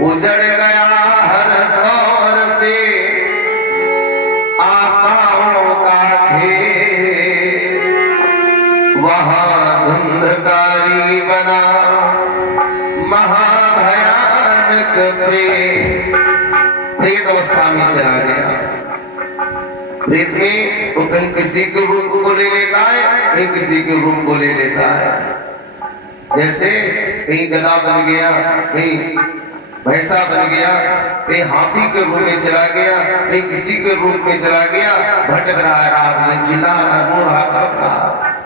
उजड़ गया हर प्रेत अवस्था में चला गया। प्रेत में तो कहीं किसी के रूप को ले लेता है, कहीं किसी के रूप को ले लेता है। जैसे कहीं गधा बन गया, कहीं भैंसा बन गया, कहीं हाथी के रूप में चला गया, कहीं किसी के रूप में चला गया, भटक रहा है, रात में चिल्ला रहा है, रो रहा है।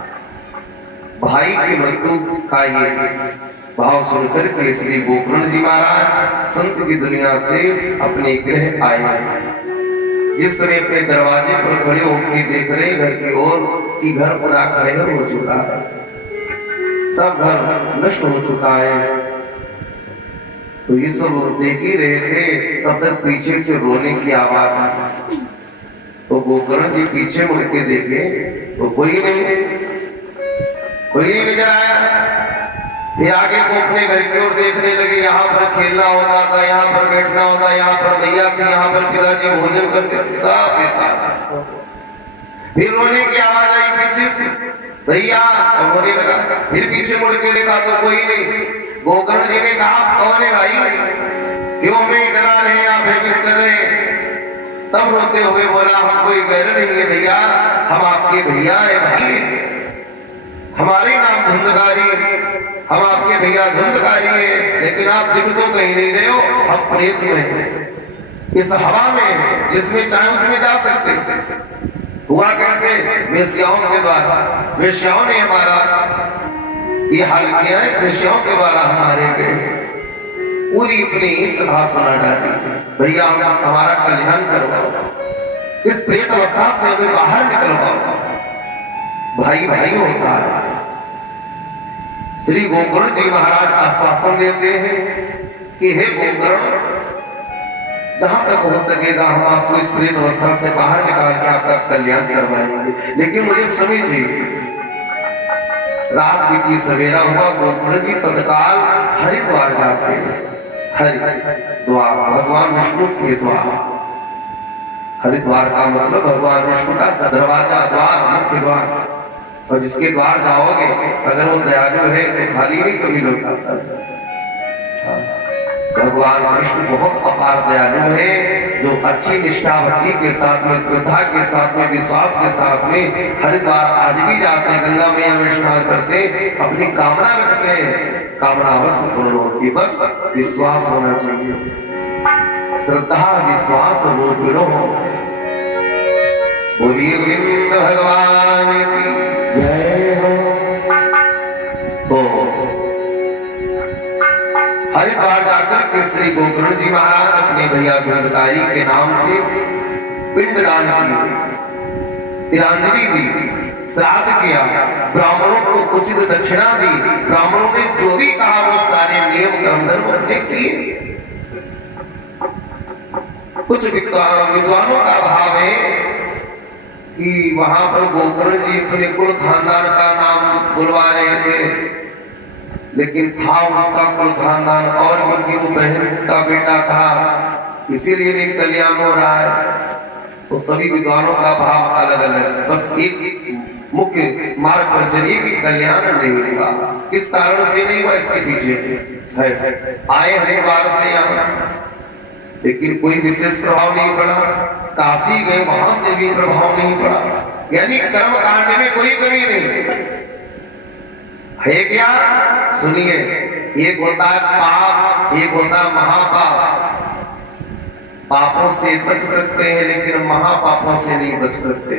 भाई की मृत्यु का ये भाव सुनकर के श्री गोकर्ण जी महाराज संत की दुनिया से अपने गृह आए। जिस समय अपने दरवाजे पर खड़े होकर देख रहे घर की ओर कि घर पूरा खंडहर हो चुका है, सब घर नष्ट हो चुका है। तो ये सब देख ही रहे थे, तब तक पीछे से रोने की आवाज आई। तो गोकर्ण जी पीछे मुड़ के देखे तो कोई नहीं नजर आया। फिर आगे को अपने घर की ओर देखने लगे, यहाँ पर खेलना होता था, यहाँ पर बैठना होता, यहाँ पर मैया थी, यहाँ पर पिताजी भोजन करते थे, सब बेकार। फिर रोने की आवाज आई पीछे से, भैया, और रोने लगा। फिर पीछे मुड़ के देखा तो कोई नहीं। गोकर्ण जी ने कहा, कौन है भाई, क्यों हमें डरा रहे, आप भयभीत कर रहे? तब रोते हुए बोला, हम कोई गैर नहीं है भैया, हम आपके भैया है भाई, हमारे नाम धुंधकारी, हम आपके भैया धुंधकारी है, लेकिन आप दिख तो कहीं नहीं रहे हो, हम प्रेत में हैं, इस हवा में जिसमें चाहे उसमें जा सकते। हुआ कैसे? वेश्याओं के द्वारा, वेश्याओं ने हमारा ये हाल किया है, वेश्याओं के द्वारा हमारे गए। पूरी अपनी कथा सुना डाली, भैया हमारा कल्याण करवाओ, इस प्रेत अवस्था से हमें बाहर निकलवाओ। भाई भाई होता है। श्री गोकर्ण जी महाराज आश्वासन देते हैं कि हे गोकर्ण, जहां तक हो सकेगा हम आपको इस प्रेत अवस्था से बाहर निकाल के आपका कल्याण करवाएंगे, लेकिन मुझे समय चाहिए। रात बीती, सवेरा हुआ, गोकर्ण जी तत्काल हरिद्वार जाते हैं। हरिद्वार भगवान विष्णु के द्वार, हरिद्वार का मतलब भगवान विष्णु का दरवाजा, द्वार, मुख्य द्वार। और जिसके द्वार जाओगे अगर वो दयालु है तो खाली नहीं कभी लौटाता। भगवान कृष्ण बहुत अपार दयालु है, जो अच्छी निष्ठा भक्ति के साथ में, श्रद्धा के साथ में, विश्वास के साथ में हरिद्वार आज भी जाते हैं, गंगा मैया में स्नान करते, अपनी कामना रखते हैं, कामना अवश्य पूर्ण होती है। बस विश्वास होना चाहिए, श्रद्धा विश्वास वो बिरो हो। बोलिए गोविंद भगवान की जय हो। तो हरिद्वार जाकर के श्री गोकर्ण जी महाराज अपने भैया धुंधकारी के नाम से पिंडदान किए, तिलांजलि दी, श्राद्ध किया, ब्राह्मणों को उचित दक्षिणा दी। ब्राह्मणों ने जो भी कहा वो सारे नियम कर्म धर्म अपने किए। कुछ विद्वानों का भाव है कि वहां पर गोकर्ण जी अपने कुल खानदान का नाम बुलवा रहे थे, लेकिन था उसका कुल खानदान और क्योंकि वो बहन का बेटा था, इसीलिए नहीं कल्याण हो रहा है। तो सभी विद्वानों का भाव अलग अलग, बस एक मुख्य मार्ग पर चलिए कि कल्याण नहीं था। किस कारण से नहीं हुआ इसके पीछे है। आए हरिद्वार से यहाँ, लेकिन कोई विशेष प्रभाव नहीं पड़ा। काशी गए, वहां से भी प्रभाव नहीं पड़ा, यानी कर्म कांड में कोई कमी नहीं है। क्या सुनिए, एक होता है पाप, एक होता है महापाप। पापों से बच सकते हैं लेकिन महापापों से नहीं बच सकते।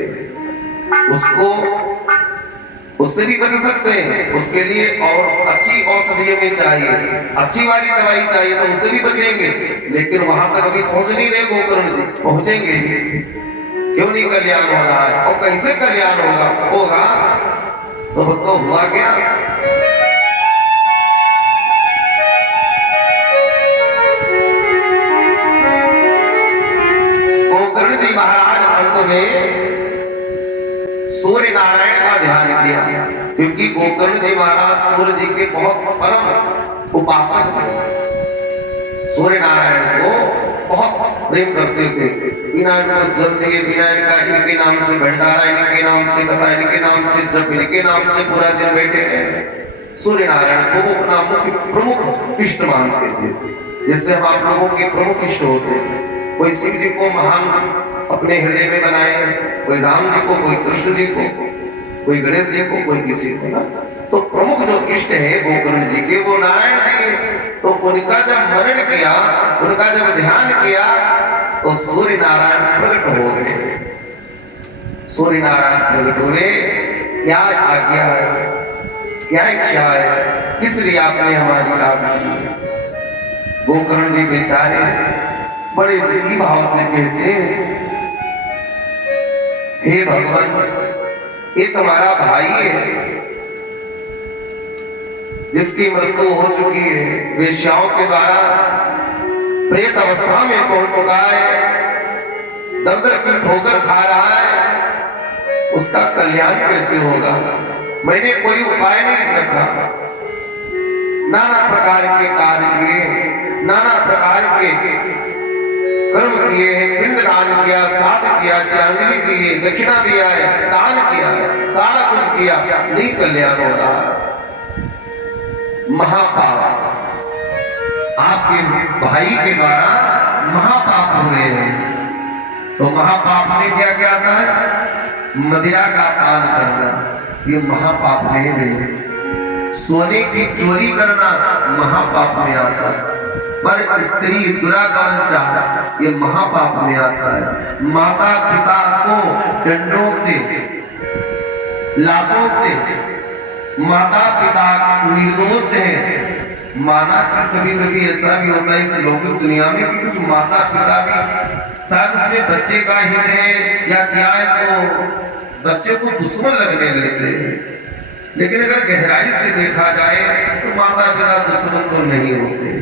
उससे भी बच सकते हैं, उसके लिए और अच्छी औषधि हमें चाहिए, अच्छी वाली दवाई चाहिए, तो उससे भी बचेंगे। लेकिन वहां तक अभी पहुंच नहीं रहे गोकर्ण जी, पहुंचेंगे। क्यों नहीं कल्याण हो रहा है? और कैसे कल्याण होगा तो हुआ क्या? गोकर्ण जी महाराज अंत में सूर्य नारायण का ध्यान किया, क्योंकि गोकर्ण जी महाराज सूर्य जी के बहुत परम उपासक थे। सूर्य नारायण को बहुत प्रेम करते थे, बिना इनको जल दिए, बिना इनका इनके नाम से भंडारा, इनके नाम से कथा, इनके नाम से जब, इनके नाम से पूरा दिन बैठे रहे। सूर्य नारायण को वो अपना मुख्य प्रमुख इष्ट मानते थे, जैसे हम आप लोगों के प्रमुख इष्ट होते हैं। कोई शिव जी को महान अपने हृदय में बनाए, कोई राम जी को, कोई कृष्ण जी को, कोई गणेश जी को, कोई किसी को ना। तो प्रमुख जो इष्ट है गोकर्ण जी के वो नारायण जी। तो उनका जब मनन किया, उनका जब ध्यान किया तो सूर्य नारायण प्रकट हो गए। सूर्य नारायण प्रकट हुए। क्या आज्ञा है, क्या इच्छा है, किस लिए आपने हमारी आज्ञा की? गोकर्ण जी बेचारे बड़े दुखी भाव से कहते हैं, हे भगवान, एक हमारा भाई है जिसकी मृत्यु हो चुकी है, वेश्याओं के द्वारा प्रेत अवस्था में पहुंच चुका है, दर दर की ठोकर खा रहा है, उसका कल्याण कैसे होगा? मैंने कोई उपाय नहीं रखा, नाना प्रकार के कार्य किए, नाना प्रकार के कर्म किए हैं, पिंड दान किया, श्राद्ध किया, तिलांजलि दी, दक्षिणा दिया है, दान किया, सारा कुछ किया, नहीं कल्याण हो रहा। महापाप आपके भाई के द्वारा महापाप हुए हैं। तो महापाप में क्या क्या आता है? मदिरा का पान करना, ये महापाप में है। सोने की चोरी करना महापाप में आता है। पर स्त्री दुरागमन ये महापाप में आता है। माता पिता को डंडों से, लातों से, माता पिता निर्दोष है। माना कि कभी कभी ऐसा भी होता है इस लौकिक दुनिया में कि कुछ माता पिता भी शायद उसमें बच्चे का हित है या क्या है, तो बच्चे को दुश्मन लगने लगते हैं। लेकिन अगर गहराई से देखा जाए तो माता पिता दुश्मन तो नहीं होते।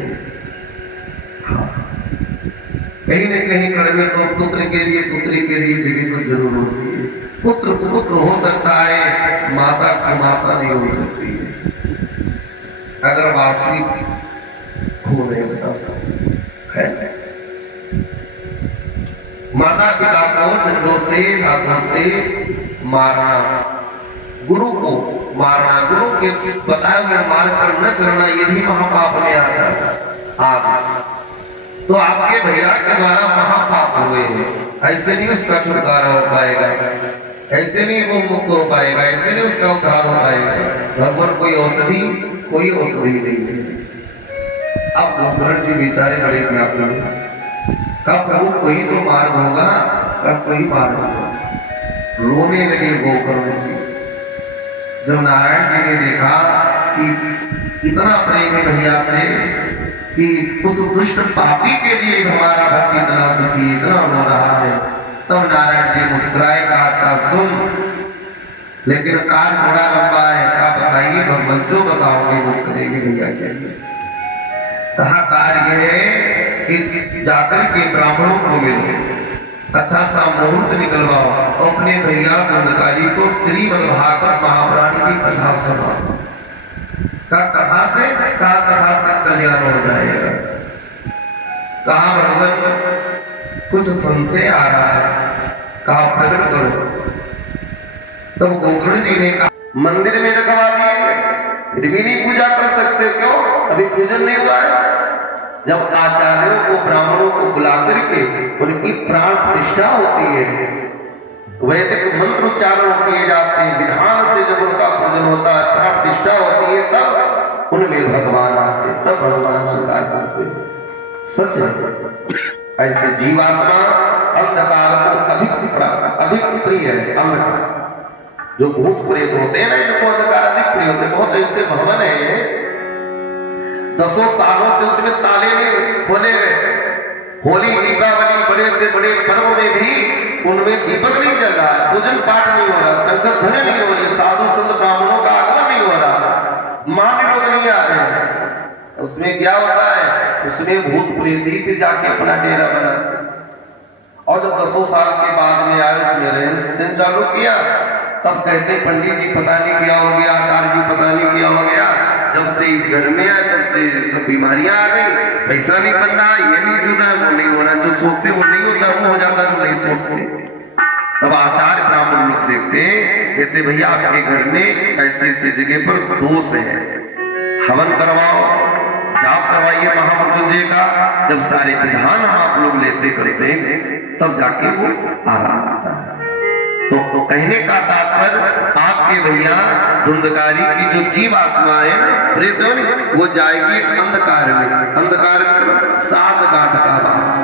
कहीं न कहीं कड़ में तो पुत्र के लिए, पुत्री के लिए जगह तो जरूर होती है। पुत्र को पुत्र हो सकता है, माता को माता नहीं हो सकती है, अगर वास्तविक खो नहीं बताता है। माता पिता को डंडों से, हाथों से मारना, गुरु को मारना, गुरु के बताए हुए मार्ग पर न चलना, ये भी महापाप में आता है। तो आपके भैया के द्वारा महापाप हुए हैं, ऐसे नहीं उसका छुटकारा हो पाएगा, ऐसे नहीं वो मुक्त हो पाएगा, ऐसे नहीं उसका उद्धार हो पाएगा। भगवान कोई औषधि नहीं है। अब गोकर्ण जी बेचारे बड़े व्याकुल हैं। कब प्रभु कोई तो मार्ग होगा, कब कोई मार्ग होगा। रोने लगे गोकर्ण जी। जब नारायण जी ने देखा कि इतना प्रेम है भैया से कि उस दुष्ट पापी के लिए हमारा भक्त इतना दुखी, इतना रो रहा है, तब नारायण जी मुस्कुराए, कहा अच्छा सुन, लेकिन कार्य थोड़ा लंबा है, क्या बताइए भगवान, जो बताओगे वो करेंगे भैया के लिए। कहा कार्य है कि जाकर के ब्राह्मणों को मिलो, अच्छा सा मुहूर्त निकलवाओ और अपने भैया गुंडकारी को श्रीमद्भागवत महापुराण की कथा सुनाओ। कथा से कल्याण हो जाएगा। कहा भगवान कुछ संशय आ रहा है, कहा प्रकट करो। तब गोकर्ण जी ने कहा मंदिर में रखवा दिए, फिर भी नहीं पूजा कर सकते, क्यों? अभी पूजन नहीं हुआ है। जब आचार्यों को, ब्राह्मणों को बुला करके उनकी प्राण प्रतिष्ठा होती है, वैदिक मंत्र उच्चारण किए जाते हैं, विधान से जब उनका पूजन होता है, प्राण प्रतिष्ठा होती है, तब उनमें भगवान आते, तब भगवान स्वीकार करते। सच है, ऐसे जीवात्मा अंधकार को अधिक प्रिय है। अंधकार जो भूत प्रेत होते हैं ना, इनको अंधकार अधिक प्रिय होते हैं। बहुत ऐसे भवन है 10 सालों से उसमें ताले नहीं खोले गए। होली दीपावली बड़े से बड़े पर्व में भी उनमें दीपक नहीं जल रहा, पूजन पाठ नहीं हो रहा, संगत धन नहीं हो रही, साधु संत ब्राह्मणों का आगमन नहीं हो रहा, मान लोग नहीं आ रहे। उसमें क्या होता है? उसमें भूत प्रेत ही जाके अपना डेरा बनाते। और जब 10 साल के बाद में आए, उसमें रहन सहन चालू किया, तब कहते पंडित जी पता नहीं क्या हो गया, आचार्य जी पता नहीं क्या हो गया, जब से इस घर में आए तब से सब बीमारियां आ गई, पैसा नहीं बन रहा, ये नहीं जुड़ रहा, वो नहीं हो रहा, जो सोचते वो नहीं होता, वो हो जाता जो नहीं सोचते। तब आचार्य ब्राह्मण लोग देखते, कहते भैया आपके घर में ऐसे ऐसे जगह पर दोष है, हवन करवाओ, जाप करवाइए महामृत्युंजय का। जब सारे विधान हम आप लोग लेते करते तब जाके वो आराम आता है। तो कहने का तात्पर्य आपके भैया धुंधकारी की जो जीव आत्मा है ना, प्रेत वो जाएगी एक अंधकार में। अंधकार में 7 गांठ का वास।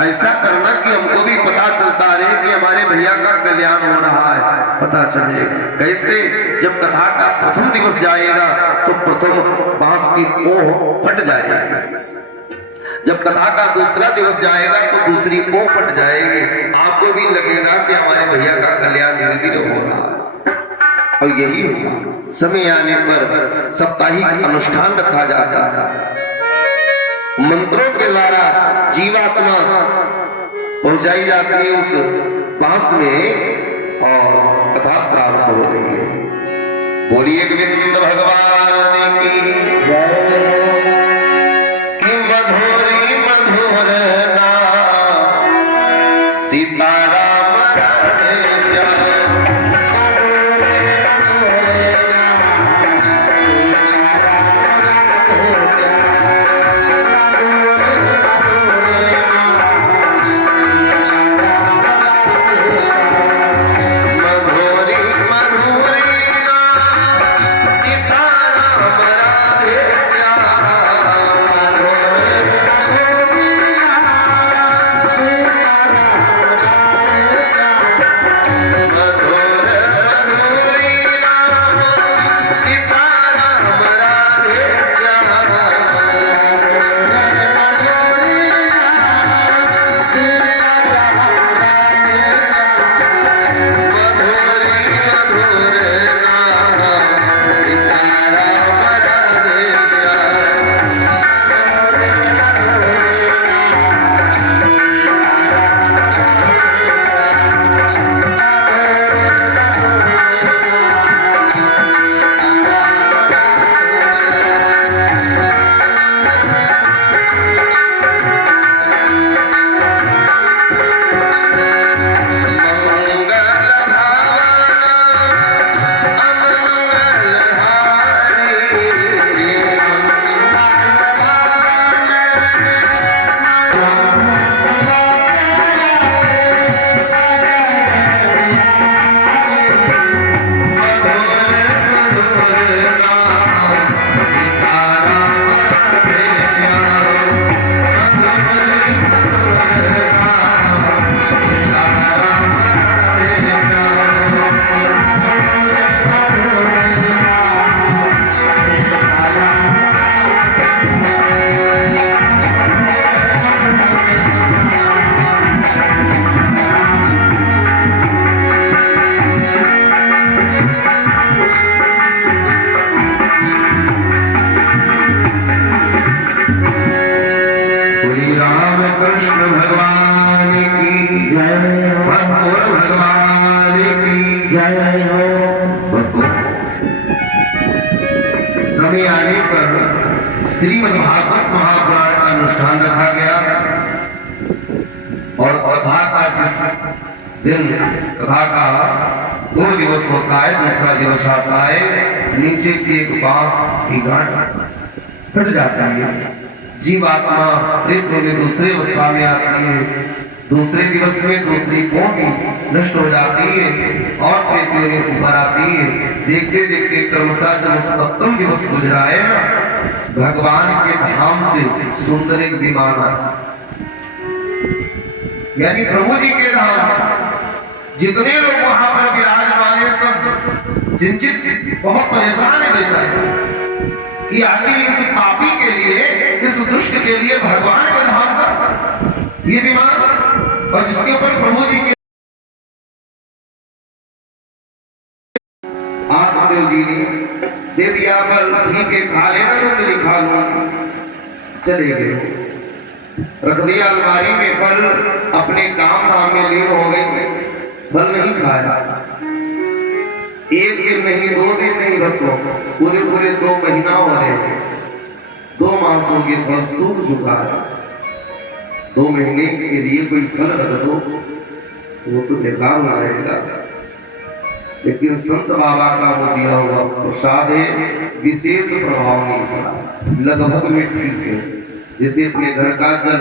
ऐसा करना कि हमको भी पता चलता रहे कि हमारे भैया का कल्याण हो रहा है, पता चलेगा। कैसे? जब कथा का प्रथम दिवस जाएगा तो प्रथम बांस की ओह फट जाएगी। जब कथा का दूसरा दिवस जाएगा तो दूसरी ओह फट जाएगी। आपको भी लगेगा कि हमारे भैया का कल्याण धीरे धीरे हो रहा है। और यही होगा। समय आने पर साप्ताहिक अनुष्ठान रखा जाता है। मंत्रों के द्वारा जीवात्मा पहुंचाई जाती है उस बांस में और कथा प्रारंभ हो रही है। बोलिए गोविंद भगवान की जय। कि मधुरी मधुर नाम सीताराम राधे श्याम। समय आने पर श्रीमद् भागवत महापुराण का अनुष्ठान रखा गया और कथा का जिस दिन कथा का 2 दिवस होता है, दूसरा दिवस आता है, नीचे की एक बांस की गांठ फट जाती है। जीवात्मा प्रेत होने दूसरे अवस्था में आती है। दूसरे दिवस में दूसरी पोटी नष्ट हो जाती है और प्रेत होने ऊपर आती है। देखते देखते क्रमशः जब 7वां दिवस गुजरा है ना, भगवान के धाम से सुंदर एक विमान आया, यानी प्रभु जी के धाम से। जितने लोग वहां पर विराजमान है सब चिंतित बहुत परेशान है बेचारे कि आखिर इस पापी के लिए, इस दुष्ट के लिए भगवान के धाम का ये विमान, और जिसके ऊपर प्रभु जी के आत्मदेव जी ने दे दिया बल, ठीक है खा लेना तो मैं खा लूंगी, चले गए। रख दिया अलमारी में फल, अपने काम धाम में लीन हो गए, फल नहीं खाया। 1 दिन नहीं, 2 दिन नहीं, भक्तों पूरे 2 महीना हो रहे, 2 मासों के फल सूख चुका है। 2 महीने के लिए कोई फल रख दो वो तो बेकार हो जाएगा। लेकिन संत बाबा का वो दिया हुआ प्रसाद है, विशेष प्रभाव नहीं पड़ा, लगभग में ठीक है। जैसे अपने घर का जल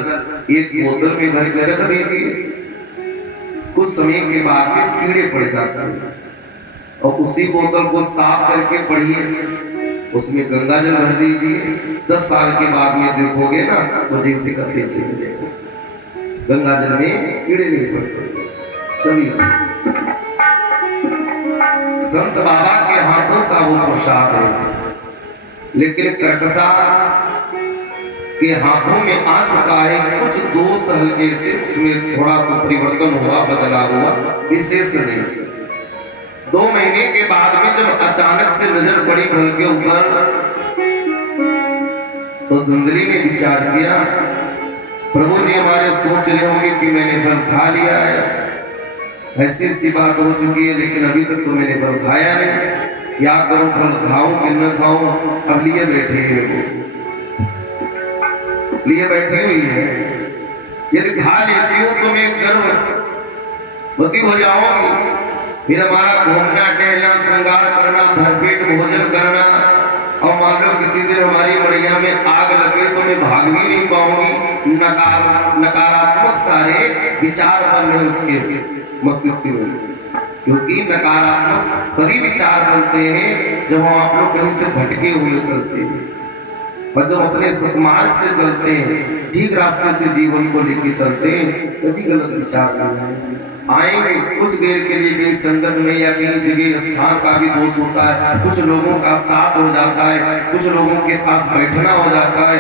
एक बोतल में भर के रख दीजिए, कुछ समय के बाद में कीड़े पड़ जाते हैं, और उसी बोतल को साफ करके पढ़िए, उसमें गंगा जल भर दीजिए, 10 साल के बाद में देखोगे ना वो जैसे का तैसे मिलेगा, गंगा जल में कीड़े नहीं पड़ते। तभी संत बाबा के हाथों का वो प्रसाद है। लेकिन कर्कशा के हाथों में आ चुका है, कुछ दोष हल्के से उसमें थोड़ा तो परिवर्तन हुआ, बदलाव हुआ, विशेष नहीं। 2 महीने के बाद में जब अचानक से नजर पड़ी फल के ऊपर, तो धुंधली ने विचार किया, प्रभु जी हमारे सोच रहे होंगे कि मैंने फल खा लिया है, ऐसी सी बात हो चुकी है, लेकिन अभी तक तो मैंने फल खाया नहीं, क्या करूं, फल खाऊं कि न खाऊं। अब लिए बैठे है, वो लिए बैठी हुई है, यदि खा लेती हूं तो मैं गर्भवती हो जाऊंगी, फिर हमारा घूमना टहलना श्रृंगार करना भरपेट भोजन करना, और मान लो किसी दिन हमारी बढ़िया में आग लगे तो मैं भाग भी नहीं पाऊंगी। नकारात्मक सारे विचार बन रहे उसके मस्तिष्क में, क्योंकि नकारात्मक तभी विचार बनते हैं जब हम आप लोग कहीं से भटके हुए चलते हैं, और जब अपने सतमार्ग से चलते हैं, ठीक रास्ते से जीवन को लेके चलते हैं, कभी गलत विचार नहीं आएंगे। कुछ देर के लिए कहीं संगत में या कहीं जगह स्थान का भी दोष होता है, कुछ लोगों का साथ हो जाता है, कुछ लोगों के पास बैठना हो जाता है,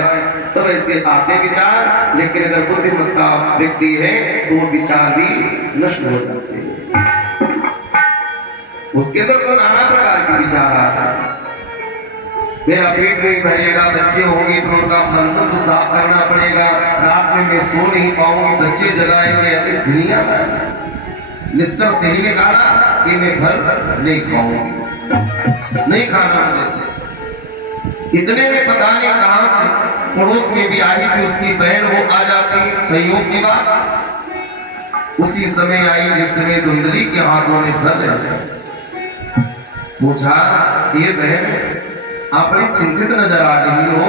तब ऐसे आते विचार। लेकिन अगर बुद्धिमत्ता व्यक्ति है तो वो विचार भी नष्ट हो जाते हैं, उसके अंदर तो नाना प्रकार के विचार आ रहे हैं। मेरा पेट नहीं भरेगा, बच्चे होंगे तो उनका मन को साफ करना पड़ेगा, रात में मैं सो नहीं पाऊंगी, बच्चे जगाएंगे, अरे दुनिया का निष्कर्ष यही निकाला कि मैं फल नहीं खाऊंगी, नहीं खाना मुझे। इतने में पता नहीं कहां से पड़ोस में भी आई थी उसकी बहन, वो आ जाती, संयोग की बात उसी समय आई जिस समय धुंधली के हाथों में फल है। पूछा, ये बहन आप बड़ी चिंतित नजर आ रही हो,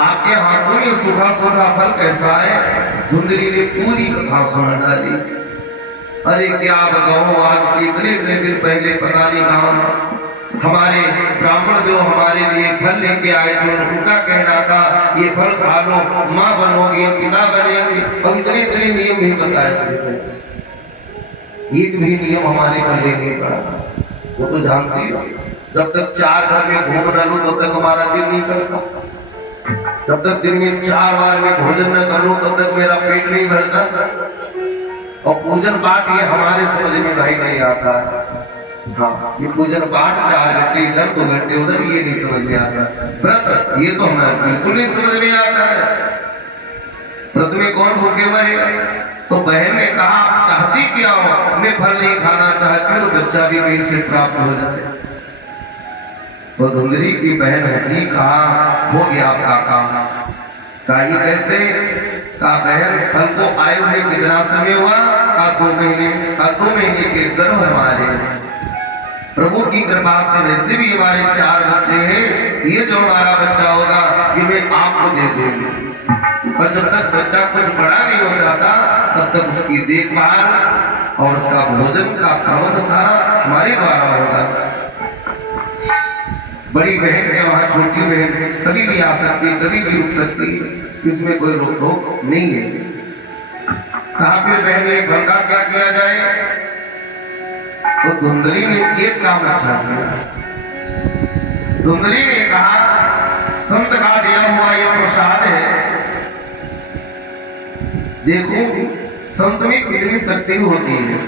आपके हाथों में सूखा सूखा फल कैसा है? धुंधली ने पूरी कथा सुना डाली। अरे क्या बताऊं, आज के इतने दिन पहले पता नहीं कहां से हमारे ब्राह्मण जो हमारे लिए फल लेके आए थे, उनका कहना था ये फल खा लो, माँ बनोगे, पिता बनेंगे, और इतने नियम नहीं बताए थे। एक भी नियम हमारे पर नहीं पड़ा, वो तो जानती हो, जब तक 4 घर में घूम न लूं तब तक हमारा दिल नहीं करता, जब तक दिन में 4 बार में भोजन न कर लूं तब तक मेरा पेट नहीं भरता। और पूजन पाठ ये हमारे समझ में भाई नहीं आता है। हाँ, ये पूजन पाठ 4 घंटे इधर 2 घंटे उधर, ये नहीं समझ में आता। व्रत ये तो हमें बिल्कुल नहीं समझ में आता है। व्रत में कौन भूखे मरेगा? तो बहन ने कहा, आप चाहती क्या हो? मैं फल नहीं खाना चाहती हूँ, बच्चा भी कहीं से प्राप्त हो जाए। तो धुंधली की बहन हंसी, कहा हो गया आपका काम। कहा ये कैसे? कहा बहन फल को आए हुए कितना समय हुआ? कहा 2 महीने। कहा 2 महीने के गर्भ हमारे, प्रभु की कृपा से वैसे भी हमारे 4 बच्चे हैं, ये जो हमारा बच्चा होगा ये मैं आपको दे दूंगी। और जब तक बच्चा कुछ बड़ा नहीं हो जाता तब तक उसकी देखभाल और उसका भोजन का प्रबंध सारा हमारे द्वारा होगा। बड़ी बहन है वहां, छोटी बहन कभी भी आ सकती है, कभी भी रुक सकती है, इसमें कोई रोक टोक नहीं है। कहा फिर बहन एक फल का क्या किया जाए? तो धुंधली ने एक काम अच्छा किया। धुंधली ने कहा, संत का दिया हुआ ये प्रसाद है, देखो संत में कितनी शक्ति होती है।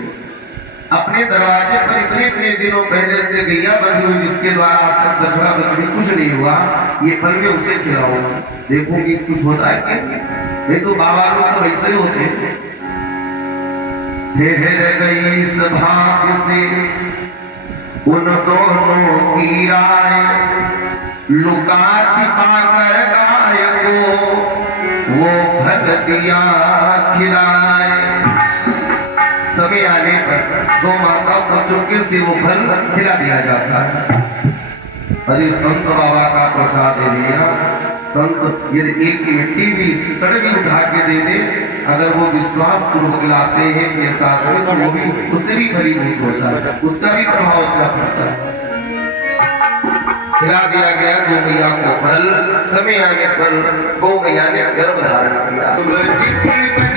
अपने दरवाजे पर इतने दिनों पहले से गैया बंधी हुई, जिसके द्वारा आज तक बछड़ा बछड़ी कुछ नहीं हुआ, ये फल में उसे खिलाओ, देखो कि कुछ होता है क्या? नहीं तो बाबा लोग सब ऐसे होते। ठहर गई इस भाग्य से उन दोनों की राय, लुका छिपा कर गाय को वो फल दिया खिलाए। समय आने पर गौ माता को चुपके से वो फल खिला दिया जाता है। अरे संत बाबा का प्रसाद दे दिया। संत यदि एक मिट्टी भी तड़वी उठा के दे दे, अगर वो विश्वास पूर्वक लाते हैं अपने साथ में, तो वो भी उससे भी खरीद होता है, उसका भी प्रभाव अच्छा पड़ता है। खिला दिया गया गौ मैया को फल। समय आने पर गौ मैया ने गर्भ धारण किया।